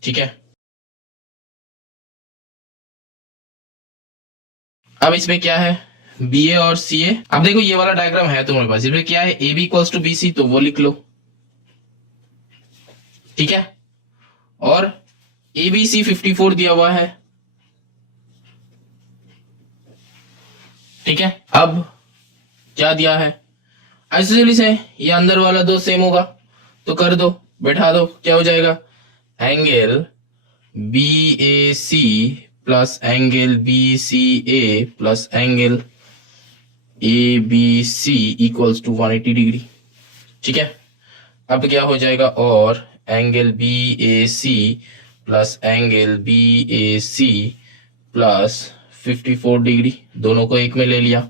ठीक है, अब इसमें क्या है, बी ए और सी ए। अब देखो ये वाला डायग्राम है तुम्हारे पास, इसमें क्या है, A B equals to B C, तो वो लिख लो। ठीक है, और ए बी सी 54 दिया हुआ है। ठीक है, अब क्या दिया है, आइसोसेलेस है, ये अंदर वाला 2 सेम होगा, तो कर दो, बैठा दो, क्या हो जाएगा, angle B A C plus angle B C A plus angle A B C equals to 180 degree. ठीक है, अब क्या हो जाएगा, और angle B A C plus angle B A C plus 54 degree, दोनों को एक में ले लिया,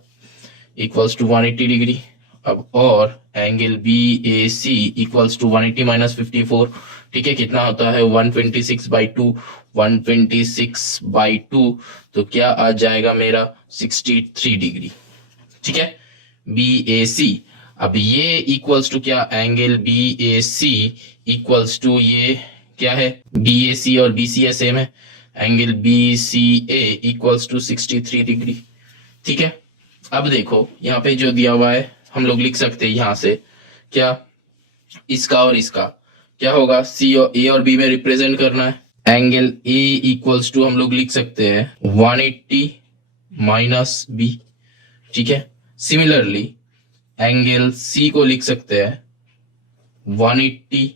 इक्वल्स टू 180 डिग्री। अब और angle B A C equals to 180 minus 54, ठीक है, कितना होता है, 126/2, 126/2, तो क्या आ जाएगा मेरा 63 डिग्री। ठीक है, बी ए सी। अब ये इक्वल्स टू क्या, angle B A C equals to ये क्या है, बी ए सी और बी सी ए सेम है, angle B C A equals to 63 degree. ठीक है, अब देखो यहाँ पे जो दिया हुआ है हम लोग लिख सकते हैं यहां से, क्या इसका और इसका क्या होगा, सी और ए और बी में रिप्रेजेंट करना है, एंगल ए इक्वल्स टू हम लोग लिख सकते हैं 180 माइनस बी। ठीक है, सिमिलरली एंगल सी को लिख सकते हैं 180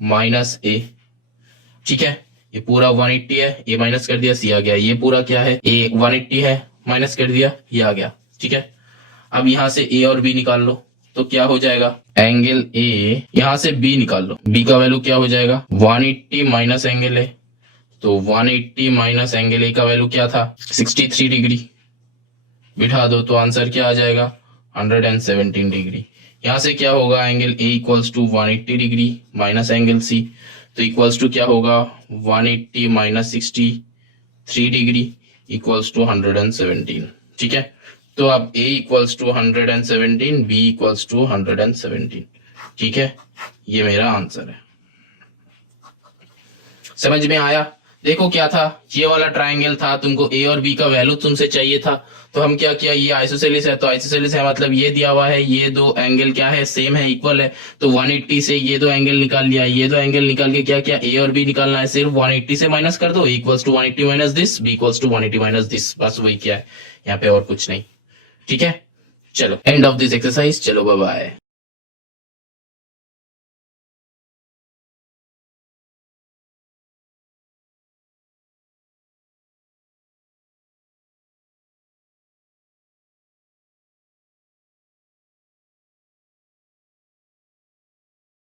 माइनस ए। ठीक है, ये पूरा 180 है, ए माइनस कर दिया, सी आ गया, ये पूरा क्या है, ए 180 है, माइनस कर दिया, ये आ गया। ठीक है, अब यहां से ए और बी निकाल लो, तो क्या हो जाएगा, एंगल ए, यहां से बी निकाल लो, बी का वैल्यू क्या हो जाएगा, 180 माइनस एंगल ए, तो 180 माइनस एंगल ए का वैल्यू क्या था, 63 डिग्री, बिठा दो, तो आंसर क्या आ जाएगा, 117 डिग्री। यहां से क्या होगा, angle A equals to 180 degree minus angle C, तो इक्वल्स टू क्या होगा, 180 माइनस 63 डिग्री इक्वल्स टू 117। ठीक है, तो अब a equals to 117, b equals to 117। ठीक है, ये मेरा आंसर है। समझ में आया? देखो क्या था, ये वाला ट्राइंगल था, तुमको ए और बी का वैल्यू तुमसे चाहिए था, तो हम क्या किया, ये आइसोसेलिस है तो आइसोसेलिस है मतलब ये दिया हुआ है, ये दो एंगल क्या है, सेम है, इक्वल है, तो 180 से ये दो एंगल निकाल लिया, ये दो एंगल निकाल के क्या किया, ए और बी निकालना है, सिर्फ 180 से माइनस कर दो, equals to 180 minus this, B equals to 180 minus this, बस वही किया है यहाँ पे, और कुछ नहीं। ठीक है, चलो एंड ऑफ दिस एक्सरसाइज, चलो बाय बाय।